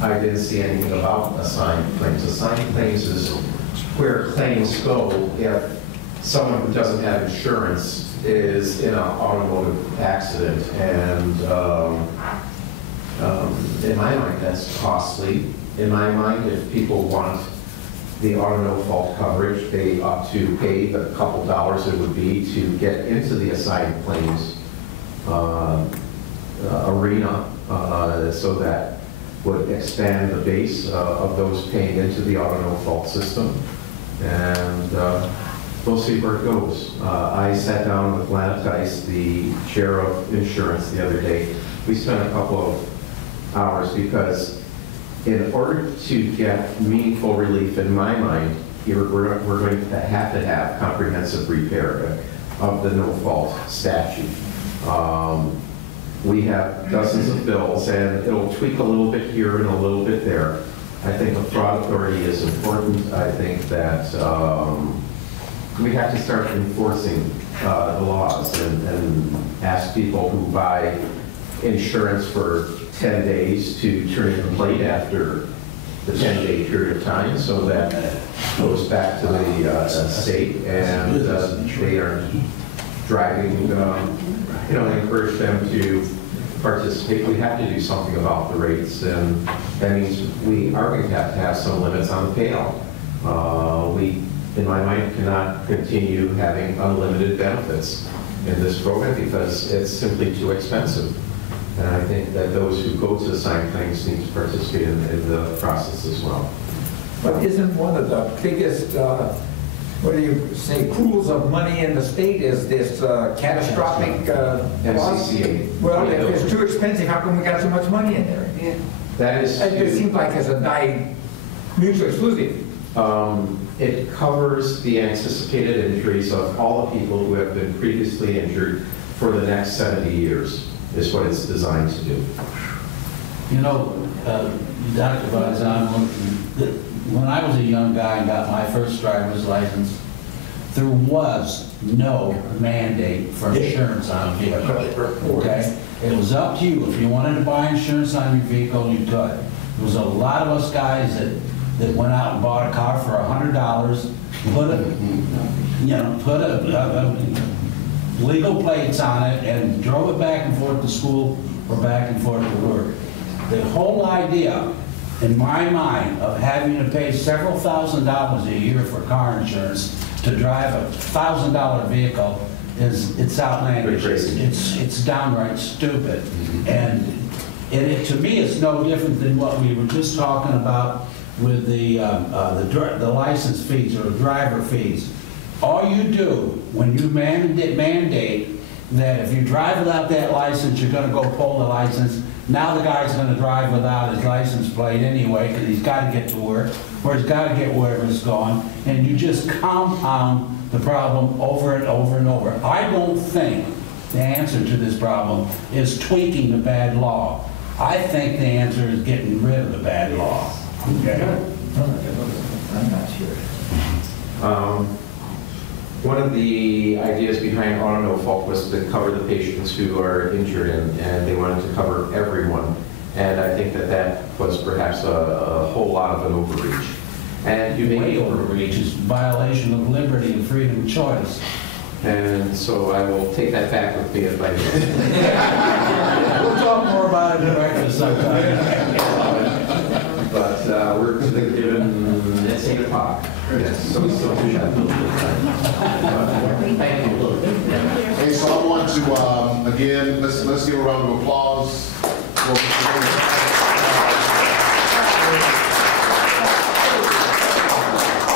I didn't see anything about assigned claims. Assigned claims is where claims go if someone who doesn't have insurance is in an automotive accident, and in my mind that's costly. In my mind, if people want the auto no fault coverage, they ought to pay the couple dollars it would be to get into the assigned claims arena, so that would expand the base of those paying into the auto no fault system, and we'll see where it goes. I sat down with Lana Tice, the chair of insurance, the other day. We spent a couple of hours because in order to get meaningful relief, in my mind, we're going to have comprehensive repair of the no fault statute. We have dozens of bills, and it'll tweak a little bit here and a little bit there. I think a fraud authority is important. I think that we have to start enforcing the laws and ask people who buy insurance for 10 days to turn in the plate after the 10-day period of time, so that goes back to the state, and they are driving, encourage them to participate. We have to do something about the rates, and that means we are going to have some limits on the payout. We, in my mind, cannot continue having unlimited benefits in this program because it's simply too expensive. And I think that those who go to sign things need to participate in the process as well. But isn't one of the biggest, what do you say, pools of money in the state is this catastrophic loss? MCCA. Well, if it's too expensive, how come we got so much money in there? Yeah. That is. It seems like it's a mutually exclusive. It covers the anticipated injuries of all the people who have been previously injured for the next 70 years, is what it's designed to do. You know, Dr. Vazan, when I was a young guy and got my first driver's license, there was no mandate for insurance on a vehicle. Okay? It was up to you. If you wanted to buy insurance on your vehicle, you could. There was a lot of us guys that went out and bought a car for $100, put legal plates on it, and drove it back and forth to school or back and forth to work. The whole idea, in my mind, of having to pay several $1,000s a year for car insurance to drive a $1,000 vehicle it's outlandish. It's downright stupid. And to me, it's no different than what we were just talking about with the license fees or the driver fees. All you do when you mandate that if you drive without that license, you're going to go pull the license. Now the guy's going to drive without his license plate anyway because he's got to get to work or he's got to get wherever he's going, and you just compound the problem over and over and over. I don't think the answer to this problem is tweaking the bad law. I think the answer is getting rid of the bad law. Okay? I'm not sure. One of the ideas behind auto no fault was to cover the patients who are injured, and they wanted to cover everyone. And I think that was perhaps a whole lot of an overreach. And you may overreach is violation of liberty and freedom of choice. And so I will take that back with me if I can. We'll talk more about it at breakfast sometime. But we're given, it's 8 o'clock. Yes, so we still do that. Thank you. Hey, so I want to, again, let's give a round of applause for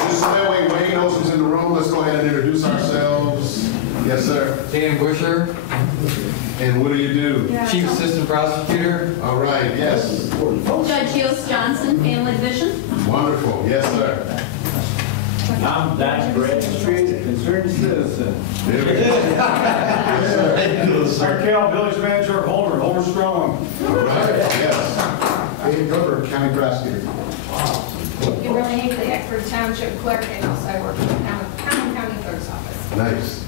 just so that way Wayne knows who's in the room. Let's go ahead and introduce ourselves. Yes, sir. Dan Busher. And what do you do? Chief Assistant Prosecutor. All right, yes. Judge Yost Johnson, Family Division. Wonderful. Yes, sir. I'm Dr. Brad Street, a concerned citizen. There we go. Yes, sir. Cal, Village Manager of Holder Strong. All right, yes. David Gover, County Prosecutor. You really hate the Eckford Township Clerk, and also I work in the County Clerk's Office. Nice.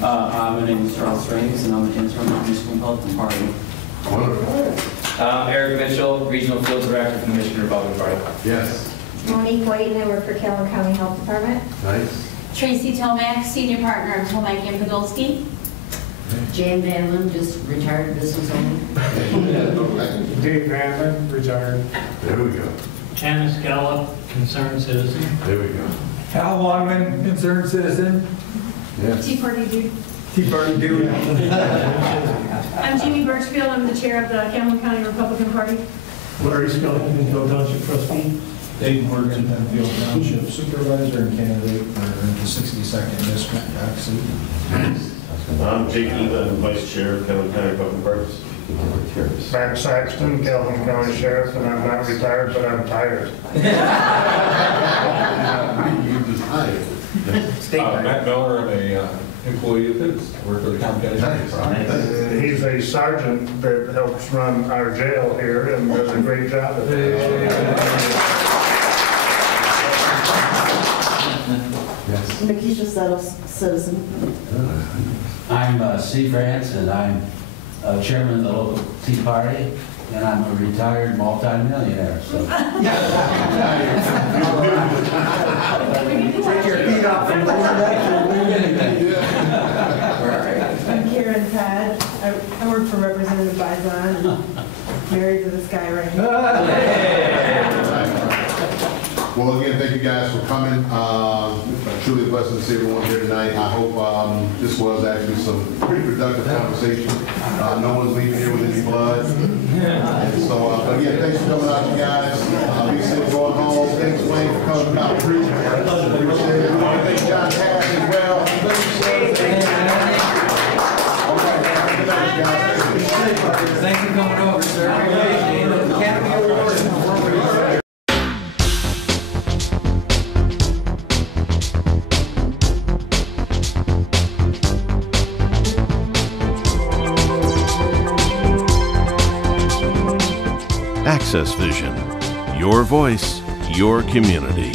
My name is Charles Strings, and I'm the intern at Michigan Health Department. Wonderful. Eric Mitchell, Regional Field Director for the Michigan Republican Party. Yes. Monique White, and I work for Calhoun County Health Department. Nice. Tracy Tomac, Senior Partner of Tomac and Podolsky. Jan Vanlin, just retired business owner. Dave Vanlin, retired. There we go. Janice Gallup, concerned citizen. There we go. Al Longman, concerned citizen. Yes. Tea Party dude. Tea Party dude. I'm Jeannie Birchfield. I'm the chair of the Calhoun County Republican Party. Larry Skelton, Penfield Township trustee. Dave Morgan, Penfield Township Supervisor and candidate for the 62nd District. I'm Jake Eva, Vice Chair of Calhoun County Republican Party. Matt Saxton, Calhoun County Sheriff, and I'm not retired, but I'm tired. Matt Miller, I'm a employee of his. I work for the Calhoun County Sheriff's Department. He's a sergeant that helps run our jail here and does a great job at that. Yes. Makisha Citizen. I'm C. France, and I'm chairman of the local Tea Party, and I'm a retired multi-millionaire, so. Take your feet off from the anything. I'm Karen Todd. I work for Representative Bison, and married to this guy right here. Well, again, thank you guys for coming. Truly a blessing to see everyone here tonight. I hope this was actually some pretty productive conversation. No one's leaving here with any blood. And so, again, thanks for coming out, you guys. Be safe going home. Thanks, Wayne, for coming out. Appreciate it. Thank John Cash as well. Thanks for coming over, sir. Academy Award. AccessVision, your voice, your community.